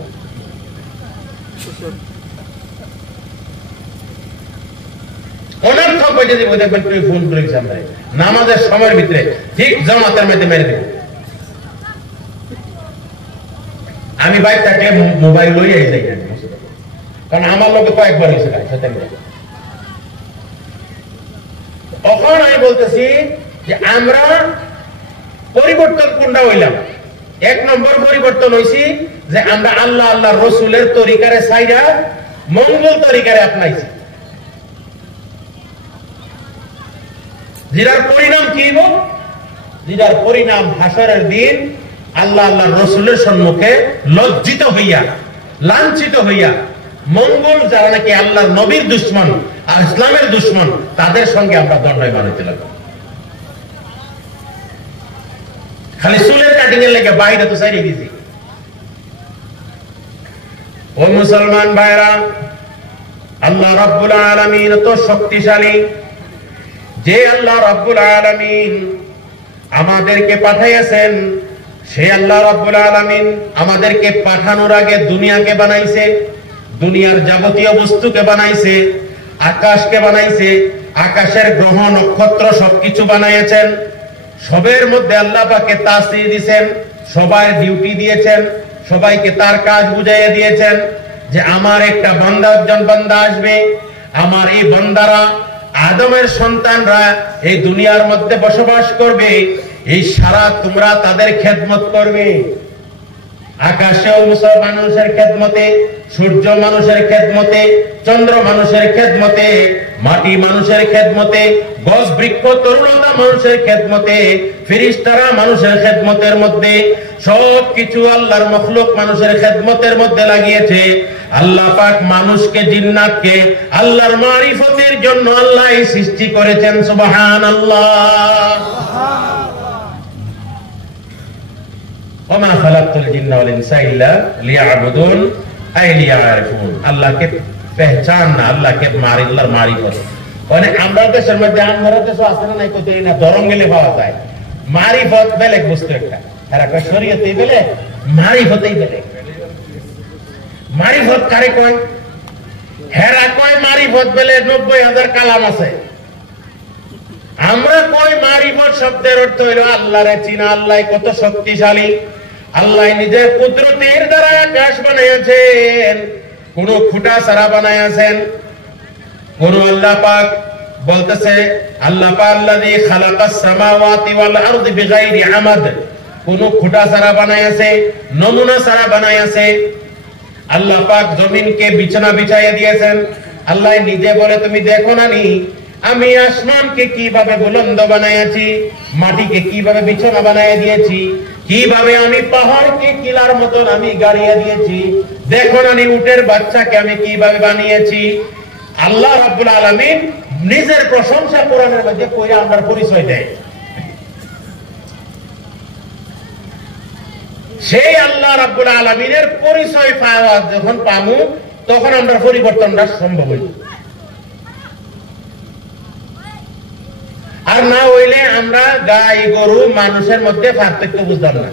অনর্থক বেঁচে দিব, দেখবেন তুই ফোন করেছি আমরা নামাজের সময়ের ভিতরে ঠিক জামাতের মধ্যে মেরে দেব। আমি বাইক থাকলে মোবাইল লই যাই, কারণ আমার লোকে কয়েকবার হয়েছে। তখন আমি বলতেছি যে আমরা পরিবর্তন কোনটা হইলাম? 1 নম্বর পরিবর্তন হইছি যে আমরা আল্লাহ আল্লাহ রসুলের তরিকারে ছাইরা মঙ্গল তরিকারে আপনাইছি। যেটার পরিণাম কি হইব? যেটার পরিণাম হাসরের দিন আল্লাহ আল্লাহ রসুলের সম্মুখে লজ্জিত হইয়া, লাঞ্ছিত হইয়া, মঙ্গল যারা নাকি আল্লাহর নবীর দুশমন আর ইসলামের দুশমন, তাদের সঙ্গে আমরা দণ্ডায়মান হইতে লাগবো। খালি চুলের কাটিং এর লেগে বাইরে তো সাইরে দিয়েছি। ও মুসলমান ভাইরা, আল্লাহ রাব্বুল আলামিন তো শক্তিশালী। যে আল্লাহ রাব্বুল আলামিন আমাদেরকে পাঠাইয়াছেন, সে আল্লাহ রাব্বুল আলামিন আমাদেরকে পাঠানোর আগে দুনিয়াকে বানাইছে, দুনিয়ার যাবতীয় বস্তুকে বানাইছে, আকাশকে বানাইছে, আকাশের গ্রহ নক্ষত্র সবকিছু বানাইছেন। সবের মধ্যে আল্লাহ পাকে তাসির দিয়েছেন, সবাই ডিউটি দিয়েছেন, সবাইকে তার কাজ বুঝাইয়া দিয়েছেন যে আমার একটা বান্দা, একজন বান্দা আসবে, আমার এই বান্দারা আদমের সন্তানরা এই দুনিয়ার মধ্যে বসবাস করবে, এই সারা তোমরা তাদের খেদমত করবে। আকাশেও মানুষের খেদমতে, সূর্য মানুষের খেদমতে, চন্দ্র মানুষের খেদমতে, মাটি মানুষের খেদমতে, গাছ বৃক্ষ তরুলতা মানুষের খেদমতে, ফেরেশতারা মানুষের খেদমতের মধ্যে, সবকিছু আল্লাহর মাখলুক মানুষের খেদমতের মধ্যে লাগিয়েছে। আল্লাহ পাক মানুষকে জিন্নাতকে আল্লাহর মারিফতের জন্য আল্লাহ সৃষ্টি করেছেন। সুবহানাল্লাহ। ওমা খালাকতুল জিন্না ওয়াল ইনসা ইল্লা লিয়াবুদুন আই লিয়ারিফুন। আল্লাহকে পহচাননা, আল্লাহকে আল্লাহর মারিফত। মানে আমরা দেশের মধ্যে আমরা দেশ আছে না, নাই কইতে না দরং গেলে পাওয়া যায়। মারিফত বেলেগ বস্তু একটা, এরা কয় শরীয়তেই বেলেগ, মারিফতেই বেলেগ। মারিফত কারে কয়? হেরা কয় মারিফত বেলে 90,000 কালাম আছে। আমরা কই মারিফত শব্দের অর্থ হইল আল্লাহরে চিনা, আল্লাহ কত শক্তিশালী, আল্লাহ নিজের কুদরতের দ্বারা আকাশ বানাইয়াছেন, কোন খুঁটা ছাড়া বানাইয়াছেন। কোন আল্লাহ পাক বলতেছে আল্লাহ পাক আল্লাযী খালাকাস সামাওয়াতি ওয়াল আরদি বিগাইরি আমাদ, কোন খুঁটা ছাড়া বানাইয়াছে, নমুনা ছাড়া বানাইয়াছে। আল্লাহ পাক জমিনকে বিছানা বিছাইয়া দিয়েছেন। আল্লাহ নিজে বলে তুমি দেখো না নি আমি আসমানকে কিভাবে বুলন্দ বানাইয়াছি, মাটিকে কিভাবে বিছানা বানাইয়া দিয়েছি, কিভাবে আমি পাহাড়কে কিলার মতন আমি গাড়িয়ে দিয়েছি, দেখো না নি উটের বাচ্চাকে আমি কিভাবে বানিয়েছি। আল্লাহ রাব্বুল আলামিন নিজের প্রশংসা কোরআনের মধ্যে কইরা আমার পরিচয় দেয়। সেই আল্লাহ রাব্বুল আলামিনের পরিচয় পাওয়া যখন পামু তখন আমরা পরিবর্তনটা সম্ভব হইল। আর না হইলে আমরা গাই গরু মানুষের মধ্যে পার্থক্য বুঝতাম না।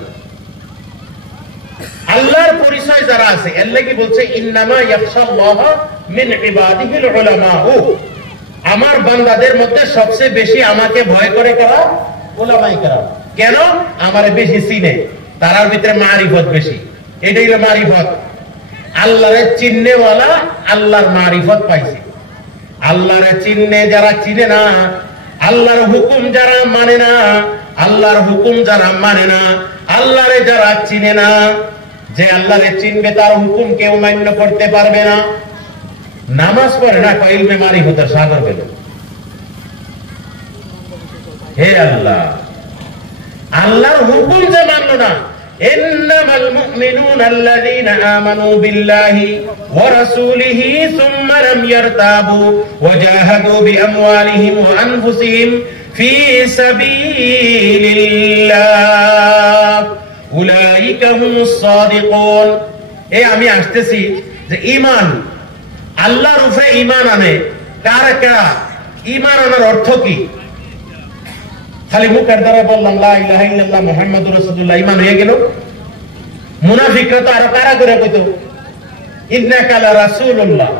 আল্লাহর পরিচয় যারা আছে এর লাগি বলছে ইন্নামা ইয়াখশাল্লাহ মিন ইবাদিহিল উলামা, আমার বান্দাদের মধ্যে সবচেয়ে বেশি আমাকে ভয় করে কারা? উলামায়ে কেরাম। কেন? আমারে বেশি চিনে, তারার ভিতরে মারিফত বেশি। এটাই হলো মারিফত। আল্লাহরে চিননেওয়ালা আল্লাহর মারিফত পাইছে। আল্লাহরে চিননে যারা চিনে না, আল্লাহর হুকুম যারা মানে না, আল্লাহর হুকুম যারা মানে না, আল্লাহরে যারা চিনে না, যে আল্লাহরে চিনবে তার হুকুম কেউ মান্য করতে পারবে না। নামাজ পড়ে না, ইলমে মারিফতের সাগর পেল। হে আল্লাহ, আল্লাহর হুকুম যে মানলো না। ইন্নামাল মুমিনুনা আল্লাযীনা আমানু বিল্লাহি ওয়া রাসূলিহি সুম্মা লাম ইয়ারতাবু ওয়া জাহাদু বিআমওয়ালিহিম ওয়া আনফুসিহিম ফি সাবিলিল্লাহ উলাইকা হুমুস সাদিকুন। আমি আসতেছি যে ঈমান, আল্লাহর উপরে ঈমান আনে কারা কারা? ঈমান আনার অর্থ কি? খালি মুখের দ্বারা বললাম লা ইলাহা ইল্লাল্লাহ মুহাম্মাদুর রাসূলুল্লাহ, ঈমান হয়ে গেল? মুনাফিকরা তো আরো কারা করে কইতো ইন্নাকা লা রাসূলুল্লাহ।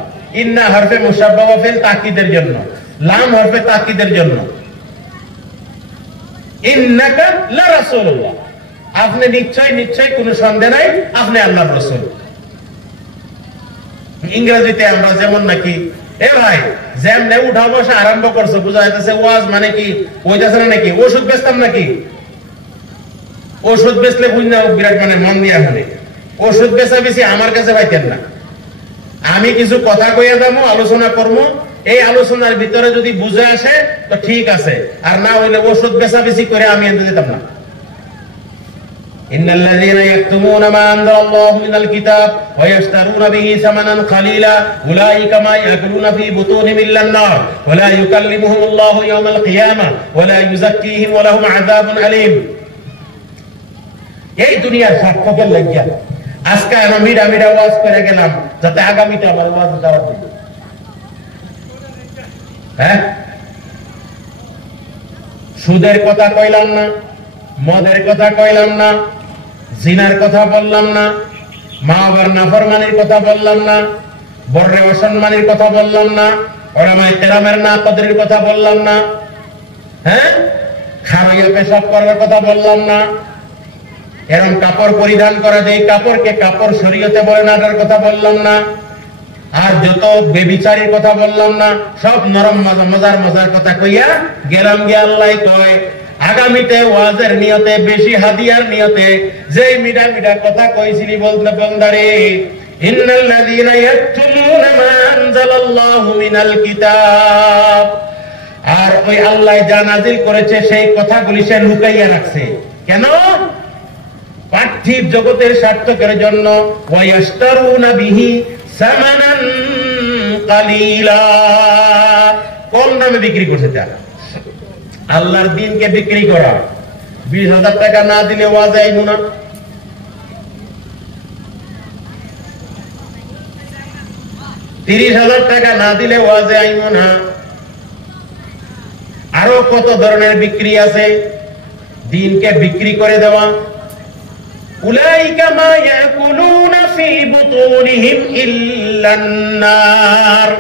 ইন্না হরফে মুশাব্বাহা ফিল তাকিদের জন্য, লাম হরফে তাকিদের জন্য। ইন্নাকা লা রাসূলুল্লাহ, আপনি নিশ্চয় নিশ্চয় কোনো সন্দেহ নাই আপনি আল্লাহর রাসূল। ইংরেজিতে আমরা যেমন নাকি এ ভাই যেমনে উঠা বসা আরম্ভ করছো বুঝা যাইতেছে ওয়াজ মানে কি ওইটাছে না নাকি ওষুধ বেচতাম নাকি? ওষুধ বেচলে বুঝনা বিরাট মানে মন দিয়া হলে ওষুধ বেচা বেশি আমার কাছে পাইতেন না। আমি কিছু কথা কইয়া যাবো, আলোচনা করবো, এই আলোচনার ভিতরে যদি বুঝে আসে তো ঠিক আছে, আর না হইলে ওষুধ বেচা বেশি করে আমি এনতে যেতাম না। ইন্নাল্লাযীনা ইয়াকতুমুনা মা আনজালাল্লাহু মিনাল কিতাব ওয়া ইয়াশতারুনা বিহি সামানান কালীলা উলাইকা মা ইয়াকুলুনা ফি বুতুনিহিম ইল্লান নার ওয়া লা ইউকাল্লিমুহুমুল্লাহু ইয়াওমাল কিয়ামাহ ওয়া লা ইউযাক্কিহিম ওয়া লাহুম আযাবুন আলীম। এই দুনিয়ার সার্থকের লাগিয়া আজকে আমি মিডা মিডা ওয়াজ করে গেলাম যাতে আগামীতে আমার ওয়াজ দাওয়াত দিই। হ্যাঁ, সুদের কথা কইলাম না, মদের কথা কইলাম না, জিনার কথা বললাম না, মা বাবার নাফরমানির কথা বললাম না, বড় অসম্মানের কথা বললাম না, ওলামায়ে কেরামের না কদরের কথা বললাম না, হ্যাঁ, খারাইয়া পেশাব করার কথা বললাম না, এরকম কাপড় পরিধান করা যায় কাপড়কে কাপড় শরীয়তে বলে না তার কথা বললাম না, আর যত বেবিচারীর কথা বললাম না, সব নরম মজার মজার কথা কইয়া গেলাম গিয়ে আল্লাহ কয় আগামীতে ওয়াজের নিয়তে, বেশি হাদিয়ার নিয়তে যেই মিডা মিডা কথা কইছিলি বলতে বন্দারে, ইন্নাল্লাযীনা ইয়াকতুমুনা মা আনজালাল্লাহু মিনাল কিতাব, আর ওই আল্লাহ যা নাযিল করেছে সেই কথাগুলি সে লুকাইয়া রাখছে। কেন? পার্থিব জগতের সার্থকের জন্য। ওয়ায়াশতারুনা বিহি সামানান কালিলা, কম দামে বিক্রি করছে। তা আল্লাহর দ্বীনকে বিক্রি করা, 20,000 টাকা না দিলে ওয়াজ আইব না। $30,000 টাকা না দিলে ওয়াজে আইব না। আরো কত ধরনের বিক্রি আছে, দ্বীনকে বিক্রি করে দেওয়া। উলাইকা মা ইয়াকুলুনা ফি বুতুনিহিম ইল্লান নার,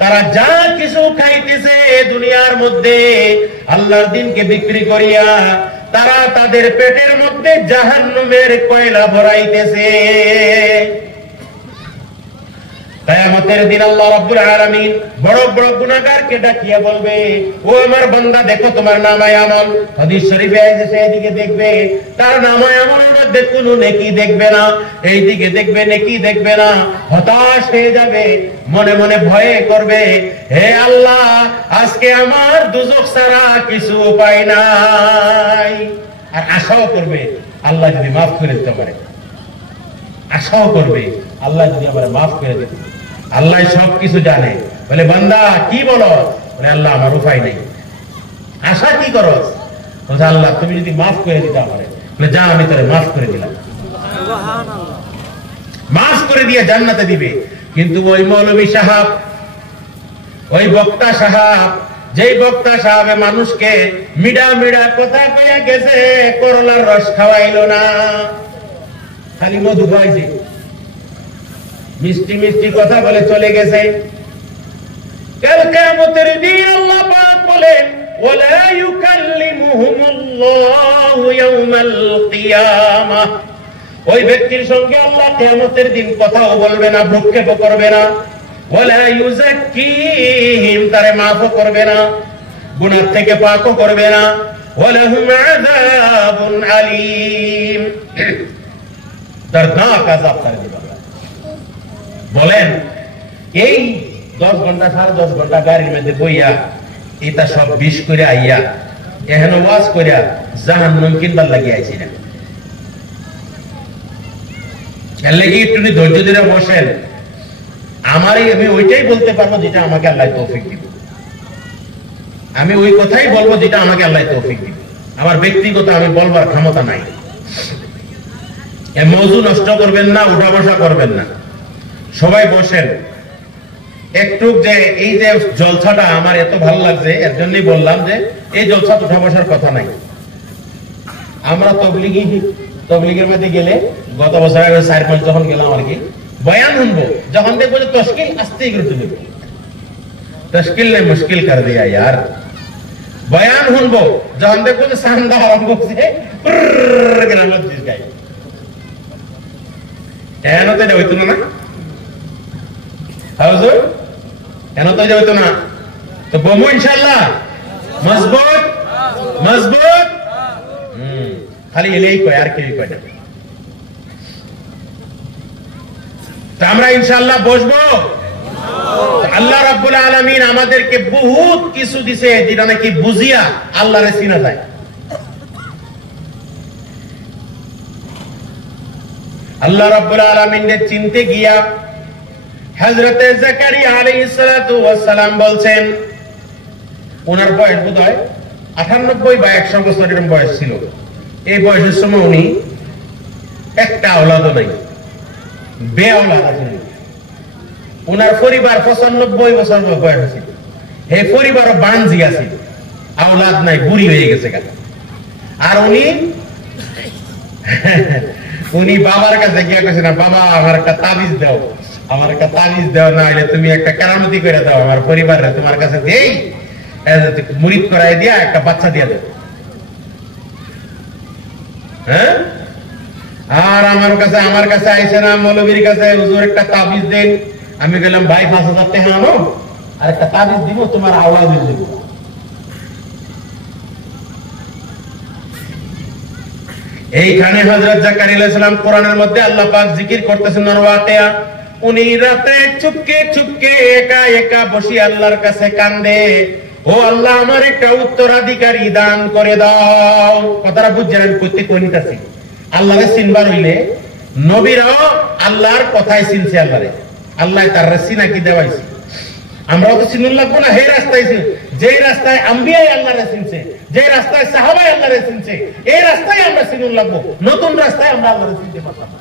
তারা যা কিছু খাইতেছে দুনিয়ার মধ্যে আল্লাহর দ্বীনকে বিক্রি করিয়া, তারা তাদের পেটের মধ্যে জাহান্নামের কয়লা ভরাইতেছে। কিয়ামতের দিন আল্লাহ রাব্বুল আলামিন বড় বড় গুনাহগারকে ডাকিয়ে বলবে, ও আমার বান্দা দেখো তোমার নামায়ে আমল। হাদিস শরীফে এসেছে এদিকে দেখবে, তার নামায়ে আমলের মধ্যে কোনো নেকি দেখবে না, এইদিকে দেখবে নেকি দেখবে না। হতাশ হয়ে যাবে, মনে মনে ভয় করবে, হে আল্লাহ আজকে আমার দুজক ছাড়া কিছু উপায় নাই। আর আশাও করবে আল্লাহ যদি মাফ করে দিতে পারে, আশাও করবে আল্লাহ যদি আমার মাফ করে দিতে। আল্লাহ সব কিছু জানে, বলে বান্দা কি বলো? বলে আল্লাহ আমার উপায় নেই। আশা কি করো? বলছে আল্লাহ তুমি যদি মাফ করে দিতে পারে, বলে যা আমি তোরে মাফ করে দিলাম। মাফ করে দিয়ে জান্নাতে দিবে। কিন্তু ওই মৌলভী সাহেব, ওই বক্তা সাহেব, যেই বক্তা সাহেব মানুষকে মিডা মিডা কথা কইয়া গেছে, করলার রস খাওয়াইলো না, খালি মধু খাওয়াইছে, মিষ্টি মিষ্টি কথা বলে চলে গেছে। কাল কিয়ামতের দিন আল্লাহ পাক বলেন, ওয়ালা ইউকাল্লিমুহুমুল্লাহু ইয়াওমাল কিয়ামাহ, ওই ব্যক্তির সঙ্গে আল্লাহ কিয়ামতের দিন কথাও বলবে না, ভ্রুক্ষেপ করবে না। ওয়ালা ইউযাক্কিহিম, তারে মাফও করবে না, গুনাহ থেকে পাকও করবে না। ওয়ালাহুম আযাবুন আলীম, দর্দনাক আযাব করে দিবে। বলেন এই 10 ঘন্টা 10.5 ঘন্টা গাড়ির মধ্যে বইয়া এটা সব বিষ করে আইয়া এহেন ওয়াজ করিয়া জাহান্নাম কিনবার লাগি আইছি না। এর লাগি একটু ধৈর্য ধরে বসেন। আমি ওইটাই বলতে পারবো যেটা আমাকে আল্লাহ তৌফিক দিবে। আমি ওই কথাই বলবো যেটা আমাকে আল্লাহ তৌফিক দিবে। আমার ব্যক্তিগত আমি বলবার ক্ষমতা নাই। এই মওযু নষ্ট করবেন না, উঠা বসা করবেন না, সবাই বসেন। একটু যে এই যে জলসাটা আমার এত ভালো লাগছে, এর জন্যই বললাম যে এই জলসা উঠা বসার কথা নাই। আমরা তবলিগের মধ্যে গেলে গত বছর 4-5 যখন গেলাম আর কি, বয়ান শুনবো, যখন দেখবো যে তশকিল আসতে গুরুত্ব দেব, তশকিল নে মুশকিল কর দিয়া ইয়ার। বয়ান শুনবো, যখন দেখবো যে সান্দা আরম্ভ হচ্ছে, গ্রামের জিস গাই এন তো হইতো না, হুজুর এন তো হইতো না। তো বমু ইনশাআল্লাহ মজবুত মজবুত। খালি এলেই কয়, আর কেউ কয় না। আমরা ইনশাআল্লাহ বসবো। আল্লাহ রাব্বুল আলামিন আমাদেরকে বহুত কিছু দিছে যেটা নাকি বুঝিয়া আল্লাহরে চিনা যায়। আল্লাহ রাব্বুল আলামিনের চিনতে গিয়া হযরতে জাকারিয়া আলাইহিস সালাতু ওয়াস সালাম বলছেন, ওনার বয়স বোধহয় 98 বা 100 বছরের বয়স ছিল। এই বয়সের সময় উনি একটা আওলাদও নাই, বেআওলাদ আছেন। ওনার পরিবার 95 বছর বয়স ছিল। এই পরিবারও বানজি আছে, আওলাদ নাই, বুড়ি হয়ে গেছে। আর উনি বাবার কাছে গিয়ে কইছে, না বাবা আমার একটা তাবিজ দাও, আমার একটা তাবিজ দাও, না হলে তুমি একটা কেরামতি করে দাও আমার পরিবারে, তোমার কাছে দেই, মুরিদ করাই দিয়া একটা বাচ্চা দিয়ে দাও। হ্যাঁ, আর আমার কাছে আইসে না মৌলবীর কাছে, হুজুর একটা তাবিজ দেন। আমি গেলাম, ভাই 5,000 টাকা আনো, আর একটা তাবিজ দিব, তোমার আওলাদ দিব। এইখানে হযরত জাকারিয়া আলাইহিস সালাম কোরআনের মধ্যে আল্লাহ পাক জিকির করতেছেন ওয়াকিয়া, উনি রাতে চুপকে চুপকে একা একা বসে আল্লাহর কাছে কান্দে, ও আল্লাহ আমার একটা উত্তরাধিকারী দান করে দাও। কথাটা বুঝছেন আমি কইতে কইতাছি। আল্লাহরে চিনবার হইলে নবীরাও আল্লাহর কথাই চিনছে, আল্লাহরে আল্লাহ তার চিনা কি দেওয়াইছে। আমরাও তো চিনুন লাগবো না, হে রাস্তায় যে রাস্তায় আম্বিয়াই আল্লাহরে চিনছে, যে রাস্তায় সাহাবাই আল্লাহরে চিনছে, এই রাস্তায় আমরা চিনুন লাগবো। নতুন রাস্তায় আমরা আল্লাহরে চিনতে পারতাম না।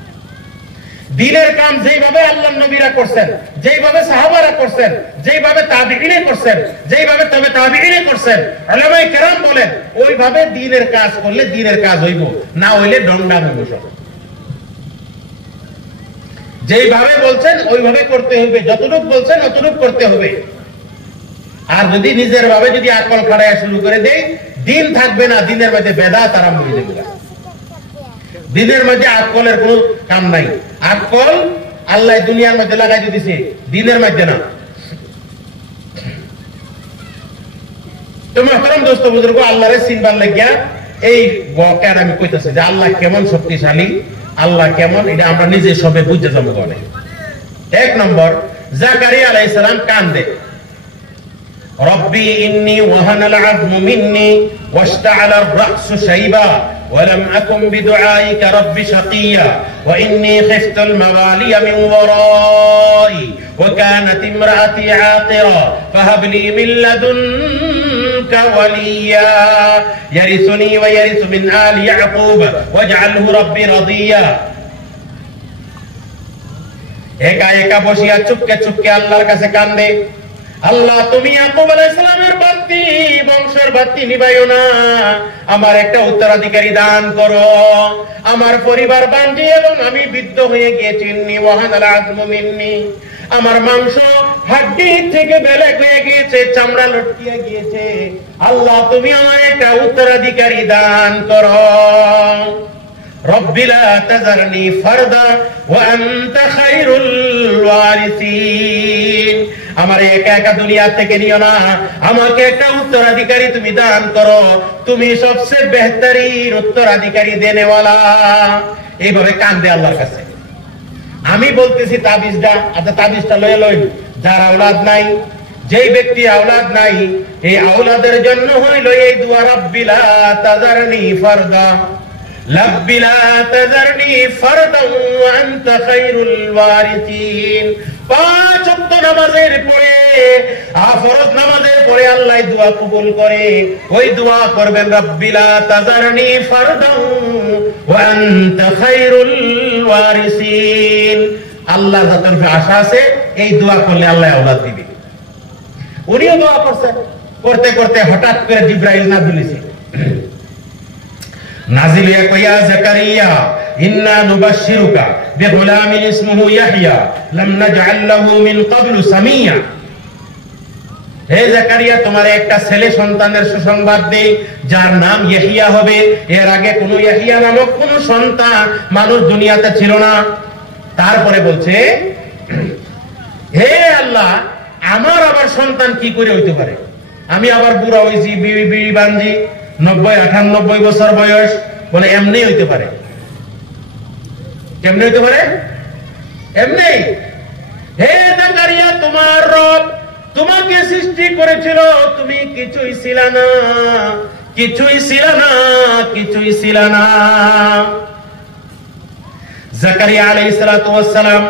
দিনের কাম যেইভাবে আল্লাহর নবীরা করছেন, যেইভাবে সাহাবারা করছেন, যেইভাবে তাবিঈনে করছেন, যেইভাবে তবে তাবিঈনে করছেন, উলামায়ে কেরাম বলেন ওইভাবে দ্বীনের কাজ করলে দ্বীনের কাজ হইব, না হইলে ডন্ডা হইব। সব যেইভাবে বলছেন ওইভাবে করতে হবে, যতটুকু বলছেন অতটুকু করতে হবে। আর যদি নিজের ভাবে যদি আকল খাড়াইয়া শুরু করে দেয়, দ্বীন থাকবে না, দ্বীনের মধ্যে বেদাত আরম্ভ হয়ে যাবে। দ্বীনের মধ্যে আকলের কোনো কাম নাই। আকল আল্লাহ দুনিয়ার মধ্যে লাগাই দিয়েছে, দ্বীনের মধ্যে না। তো মুহতারাম দোস্ত বুজুর্গ, আল্লাহরে চিনবার লাগিয়া এই ওয়াকিয়া আমি কইতাছি যে আল্লাহ কেমন শক্তিশালী, আল্লাহ কেমন, এটা আমরা নিজে সবে বুঝতে যাবো। এক নম্বর, জাকারিয়া আলাইহিস সালাম কান্দে, রব্বি ইন্নী ওয়াহানাল আযমু মিন্নী ওয়াশতাআলা আর-রা'সু শাইবা ওয়ালাম আকুম বিদুআইকা রাব্বি শাকিয়্যা ওয়া ইন্নী খিফতুল মাওয়ালিয়া মিন ওয়ারাই ওয়া কানাত ইমরাআতি আকিরা ফাহাব লি মিন লাদুনকা ওয়ালিয়্যা ইয়ারিসুনি ওয়া ইয়ারিসু মিন আলি ইয়াকুব ওয়াজআলহু রাব্বি রাদিয়্যা। একা একা বসিয়া চুপকে চুপকে আল্লাহর কাছে কান্দে, আল্লাহ তুমি ইয়াকুব আলাইহিস সালামের বাতি, বংশের বাতি নিভাইও না, আমার একটা উত্তরাধিকারী দান করো। আমার পরিবার বাঞ্জি এবং আমি বৃদ্ধ হয়ে গিয়েছি, ইন্নী ওয়াহানাল আযমু মিন্নী, আমার মাংস হাড্ডি থেকে বেলেগ হয়ে গিয়েছে, চামড়া লটকিয়ে গিয়েছে, আল্লাহ তুমি আমার একটা উত্তরাধিকারী দান করো। রব্বি লা তাযারনি ফারদা ওয়া আনতা খায়রুল ওয়ারিসিন, আমার একা একা দুনিয়া থেকে নিও না, আমাকে একটা উত্তরাধিকারী তুমি দান করো, তুমি সবচেয়ে বেহতরিন উত্তরাধিকারী দেনেওয়ালা। এইভাবে কান্দে আল্লাহর কাছে। আমি বলতেছি তাবিজটা, আচ্ছা তাবিজটা লয়ে লইন। যার আওলাদ নাই, যেই ব্যক্তি আওলাদ নাই, এই আওলাদের জন্য হইল এই দোয়া, রব্বি লা তাযারনি ফারদা, রব্বি লা তাযারনি ফারদা ওয়া আনতা খায়রুল ওয়ারিসিন। পাঁচ ওয়াক্ত নামাজের পরে, ফরজ নামাজের পরে আল্লাহ দোয়া কবুল করে। ওই দোয়া করবেন, রব্বি লা তাযারনি ফারদা ওয়া আনতা খায়রুল ওয়ারিসিন। আল্লাহর তরফে আশা আছে, এই দোয়া করলে আল্লাহ আওলাদ দিবে। উনিও দোয়া করছেন, করতে করতে হঠাৎ করে জিবরাইল নাযিল হইছে। নাযিল হইয়া কইয়া, জাকারিয়া ইন্না নুবাশশিরুকা বিগুলামিন ইসমুহু ইয়াহইয়া লাম নাজআল লাহু মিন ক্বাবলু সামিয়া। হে জাকারিয়া, তোমার একটা ছেলে সন্তানের সুসংবাদ দেই, যার নাম ইয়াহইয়া হবে। এর আগে কোন ইয়াহইয়া নামক কোন সন্তান মানুষ দুনিয়াতে ছিল না। তারপরে বলছে, হে আল্লাহ, আমার আবার সন্তান কি করে হইতে পারে? আমি আবার বুড়া হইছি, বিড়ি বানজি, 90-98 বছর বয়স, বলে এমনি হইতে পারে। কেমনে হইতে পারে? এমনি। হে জাকারিয়া, তোমার রব তোমাকে সৃষ্টি করেছিল, তুমি কিছুই ছিল না, কিছুই ছিল না, কিছুই ছিল না। জাকারিয়া আলাইহিস সালাতু ওয়াস সালাম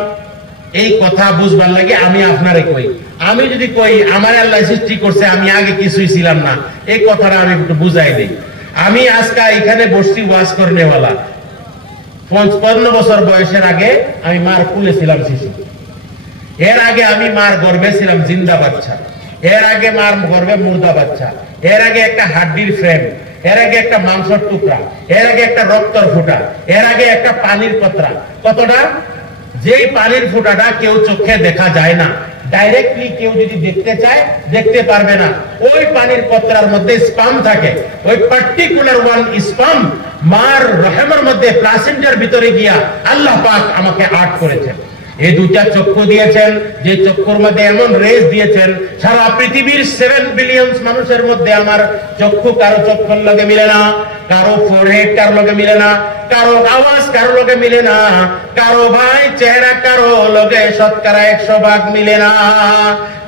এই কথা বুঝবার লাগে আমি আপনারে কই, আমি যদি কই আমার আল্লাহ সৃষ্টি করছে, আমি আগে কিছুই ছিলাম না, এই কথাটা আমি একটু বুঝাই দেই। আমি আজকে এখানে বসছি ওয়াজ করনেওয়ালা। 55 বছর বয়সের আগে আমি মার কুলে ছিলাম শিশু। এর আগে আমি মার গর্ভে ছিলাম জিন্দা বাচ্চা। এর আগে মার গর্ভে মুর্দা বাচ্চা। এর আগে একটা হাড্ডির ফ্রেম। এর আগে একটা মাংসের টুকরা। এর আগে একটা রক্তর ফুটা। এর আগে একটা পানির কতরা। কতটা? যেই পানির ফুটাটা কেউ চোখে দেখা যায় না, ডাইরেক্টলি কেউ যদি দেখতে চায় দেখতে পারবে না। ওই পানির কতরার মধ্যে স্পাম থাকে। ওই পার্টিকুলার ওয়ান স্পাম মার রহমের মধ্যে প্লাসেন্টার ভিতরে গিয়া আল্লাহ পাক আমাকে আর্ট করেছেন। এই দুটা চক্ষু দিয়েছেন, যে চক্ষুর মধ্যে এমন রেস দিয়েছেন, সারা পৃথিবীর 7 বিলিয়ন মানুষের মধ্যে আমার চক্ষু কারো চক্ষুর লগে মিলে না, কারো ফোরহেড কারো লগে মিলে না, কারো আওয়াজ কারো লগে মিলে না, কারো ভাই চেহারা কারো লগে শতকরা 100% মিলে না,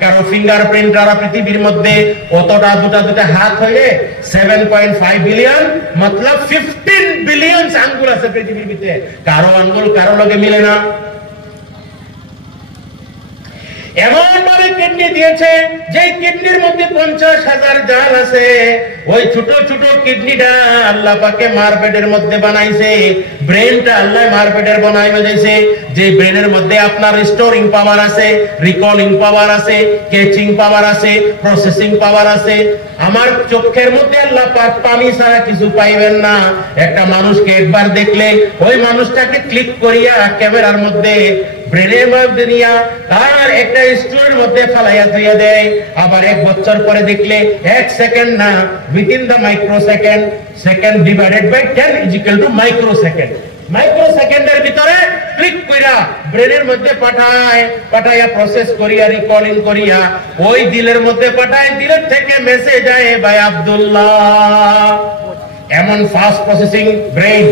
কারো ফিঙ্গারপ্রিন্ট সারা পৃথিবীর মধ্যে অতটা দুটা হাত হয়ে 7.5 বিলিয়ন মতলব 15 বিলিয়ন আঙ্গুল আছে পৃথিবীর ভিতরে, কারো আঙ্গুল কারো লগে মিলে না। এমন ভাবে কিডনি দিয়েছে যে কিডনির মধ্যে 50,000 জাল আছে। ওই ছোট ছোট কিডনিটা আল্লাহ পাকে মারপেটের মধ্যে বানাইছে, ব্রেনটা আল্লাহ মারপেটের বানাইবে দিয়েছে, যে ব্রেনের মধ্যে আপনার স্টোরিং পাওয়ার আছে, রিকলিং পাওয়ার আছে, ক্যাচিং পাওয়ার আছে, প্রসেসিং পাওয়ার আছে। আমার চোখের মধ্যে আল্লাহ পাক পানি ছাড়া কিছু পাইবেন না। একটা মানুষকে একবার দেখলে ওই মানুষটাকে ক্লিক করিয়া ক্যামেরার মধ্যে ব্রেনের মধ্যে নিয়া তার একটা স্টোরের মধ্যে ফালাইয়া দিয়ে দেয়। আবার 1 বছর পরে দেখলে 1 সেকেন্ড না, within the microsecond, second divided by 10 is equal to microsecond. মাইক্রোসেকেন্ডের ভিতরে ক্লিক কইরা ব্রেনের মধ্যে পাঠায়া প্রসেস করিয়া রিকলিং করিয়া ওই দিলের মধ্যে পাঠায়, দিলের থেকে মেসেজ আয় ভাই আব্দুল্লাহ। এমন ফাস্ট প্রসেসিং ব্রেন।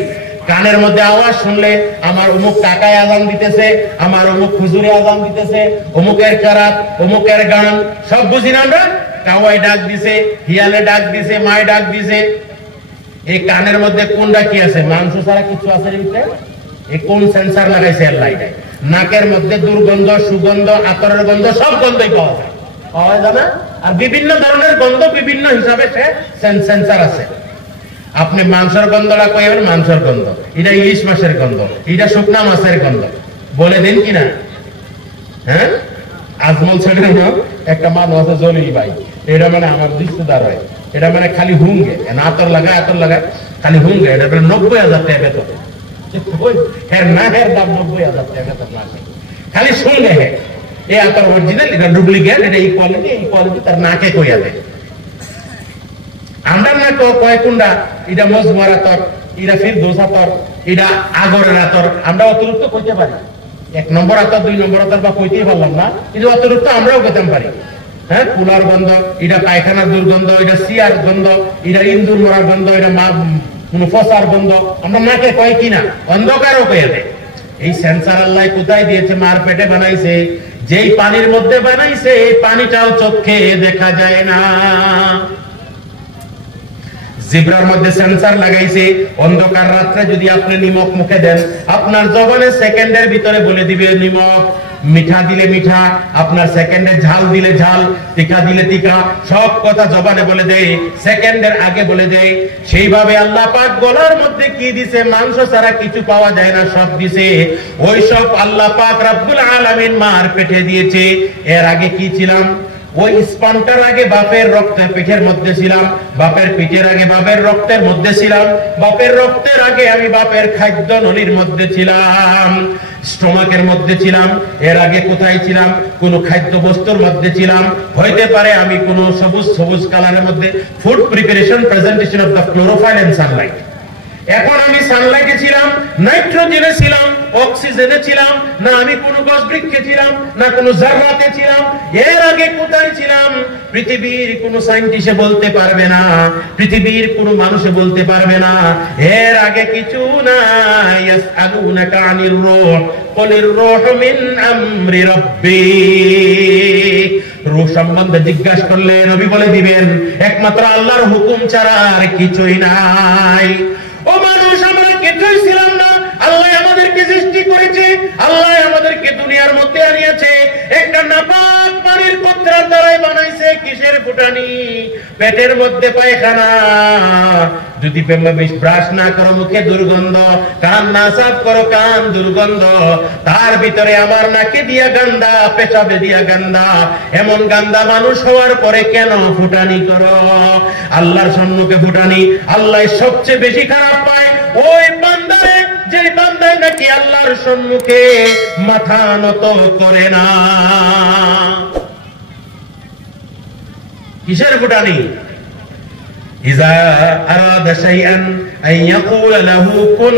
কানের মধ্যে আওয়াজ শুনলে আমার অমুক কাকায় আজান দিতেছে, আমার অমুক হুজুরে আজান দিতেছে, অমুকের কারাত, অমুকের গান সব বুঝি না আমরা। কাওয়াই ডাক দিছে, হিয়ালে ডাক দিছে, মায় ডাক দিছে। এই কানের মধ্যে কোনটা কি আছে? মাংস ছাড়া কিছু আছে ভিতরে? এই কোন সেন্সার লাগাইছে আল্লাহ? নাকের মধ্যে দুর্গন্ধ, সুগন্ধ, আতরের গন্ধ, সব গন্ধই পাওয়া যায়, পাওয়া যায় না? আর বিভিন্ন ধরনের গন্ধ বিভিন্ন হিসাবে সেন্সার আছে। আপনি মাংসের গন্ধটা কইবেন মাংসের গন্ধ, এটা ইলিশ মাছের গন্ধ, এটা শুকনা মাছের গন্ধ, বলে দিন কিনা? হ্যাঁ, আজমল ছেড়ে একটা মানুষ আছে জলিল ভাই, এটা মানে আমার রিশতেদার হয়, এটা মানে খালি হুঙ্গে, আতর লাগায় খালি হুঙ্গে, এটা 90,000 টাকা বেতন। এর না এর দাম 90,000 টাকা বেতন মাসে, খালি শুনলে হে এই আতর অরিজিনাল, এটা ডুপ্লিকেট, এটা এই কোয়ালিটি তার নাকে কইয়া দেয়। আমরা না কয় কুন্ডা, এটা মজমার আতর, এটা ফির দোষ আতর, এটা আগরের আতর, আমরা অতিরিক্ত কইতে পারি। 1 নম্বর আতর, 2 নম্বর আতর বা কইতেই পারলাম না, কিন্তু অতিরিক্ত আমরাও কইতে পারি। হ্যাঁ, কুলার গন্ধ, এটা পায়খানার দুর্গন্ধ, এটা সিয়ার গন্ধ, এটা ইন্দুর মরার গন্ধ, এটা ফসার গন্ধ, আমরা নাকে কয় কিনা, অন্ধকারও কয়ে দেয়। এই সেন্সার আল্লাহ কোথায় দিয়েছে? মার পেটে বানাইছে। যেই পানির মধ্যে বানাইছে এই পানিটাও চোখে দেখা যায় না। জিব্রার মধ্যে সেন্সার লাগাইছে। অন্ধকার রাত্রে যদি আপনি নিমক মুখে দেন, আপনার জবানে সেকেন্ডের ভিতরে বলে দিবে নিমক। মিঠা দিলে মিঠা, আপনার সেকেন্ডে ঝাল দিলে ঝাল, তিখা দিলে তিখা, সব কথা জবানে বলে দেয়, সেকেন্ডের আগে বলে দেয়। সেইভাবে আল্লাহ পাক গলার মধ্যে কি দিছে? মাংস ছাড়া কিছু পাওয়া যায় না, সব দিছে। ওই সব আল্লাহ পাক রব্বুল আলামিন মার পেটে দিয়েছে। এর আগে কি ছিলাম? ওই স্পন্টার আগে বাপের রক্তের পিঠের মধ্যে ছিলাম, বাপের পিঠের আগে বাপের রক্তের মধ্যে ছিলাম, বাপের রক্তের আগে আমি বাপের খাদ্য নলির মধ্যে ছিলাম, স্টোমাকের মধ্যে ছিলাম। এর আগে কোথায় ছিলাম? কোন খাদ্য বস্তুর মধ্যে ছিলাম, হইতে পারে আমি কোন সবুজ কালারের মধ্যে। Food preparation, presentation of the chlorophyll and sunlight. এখন আমি সানলাইটে ছিলাম, নাইট্রোজেনে ছিলাম, অক্সিজেনে ছিলাম না, আমি কোন গাছ বৃক্ষে ছিলাম না, কোন জাররাতে ছিলাম। এর আগে কোথায় ছিলাম? পৃথিবীর কোন সায়েন্টিস্ট বলতে পারবে না, পৃথিবীর কোন মানুষে বলতে পারবে না। এর আগে কিছু না। ইয়াসআলুনাকা আনির রূহ কুলির রূহু মিন আমরি রাব্বি। রূহ সম্বন্ধে জিজ্ঞাসা করলে নবী বলে দিবেন একমাত্র আল্লাহর হুকুম ছাড়া আর কিছুই নাই। ও মানুষ, আমরা কিছুই ছিলাম না, আল্লাহ আমাদেরকে সৃষ্টি করেছে, আল্লাহ আমাদেরকে দুনিয়ার মধ্যে আনিয়েছে। একটা নাপাক পানির পাত্রের দ্বারাই বানাইছে। কিসের ফুটানি? পেটের মধ্যে পায়খানা। যদি ব্রাশ না করো মুখে দুর্গন্ধ, কান না সাফ করো কান দুর্গন্ধ, তার ভিতরে আমার নাকে দিয়া গান্দা, পেশাবে দিয়া গান্দা। এমন গান্দা মানুষ হওয়ার পরে কেন ফুটানি করো? আল্লাহর সম্মুখে ফুটানি আল্লাহ সবচেয়ে বেশি খারাপ পায় ওই বান্দারে, যে বান্দায় নাকি আল্লাহর সম্মুখে মাথা নত করে না। কিসের ফুটানি? ইযা আরাদা শাইআন আন ইয়াকুলা লাহু কুন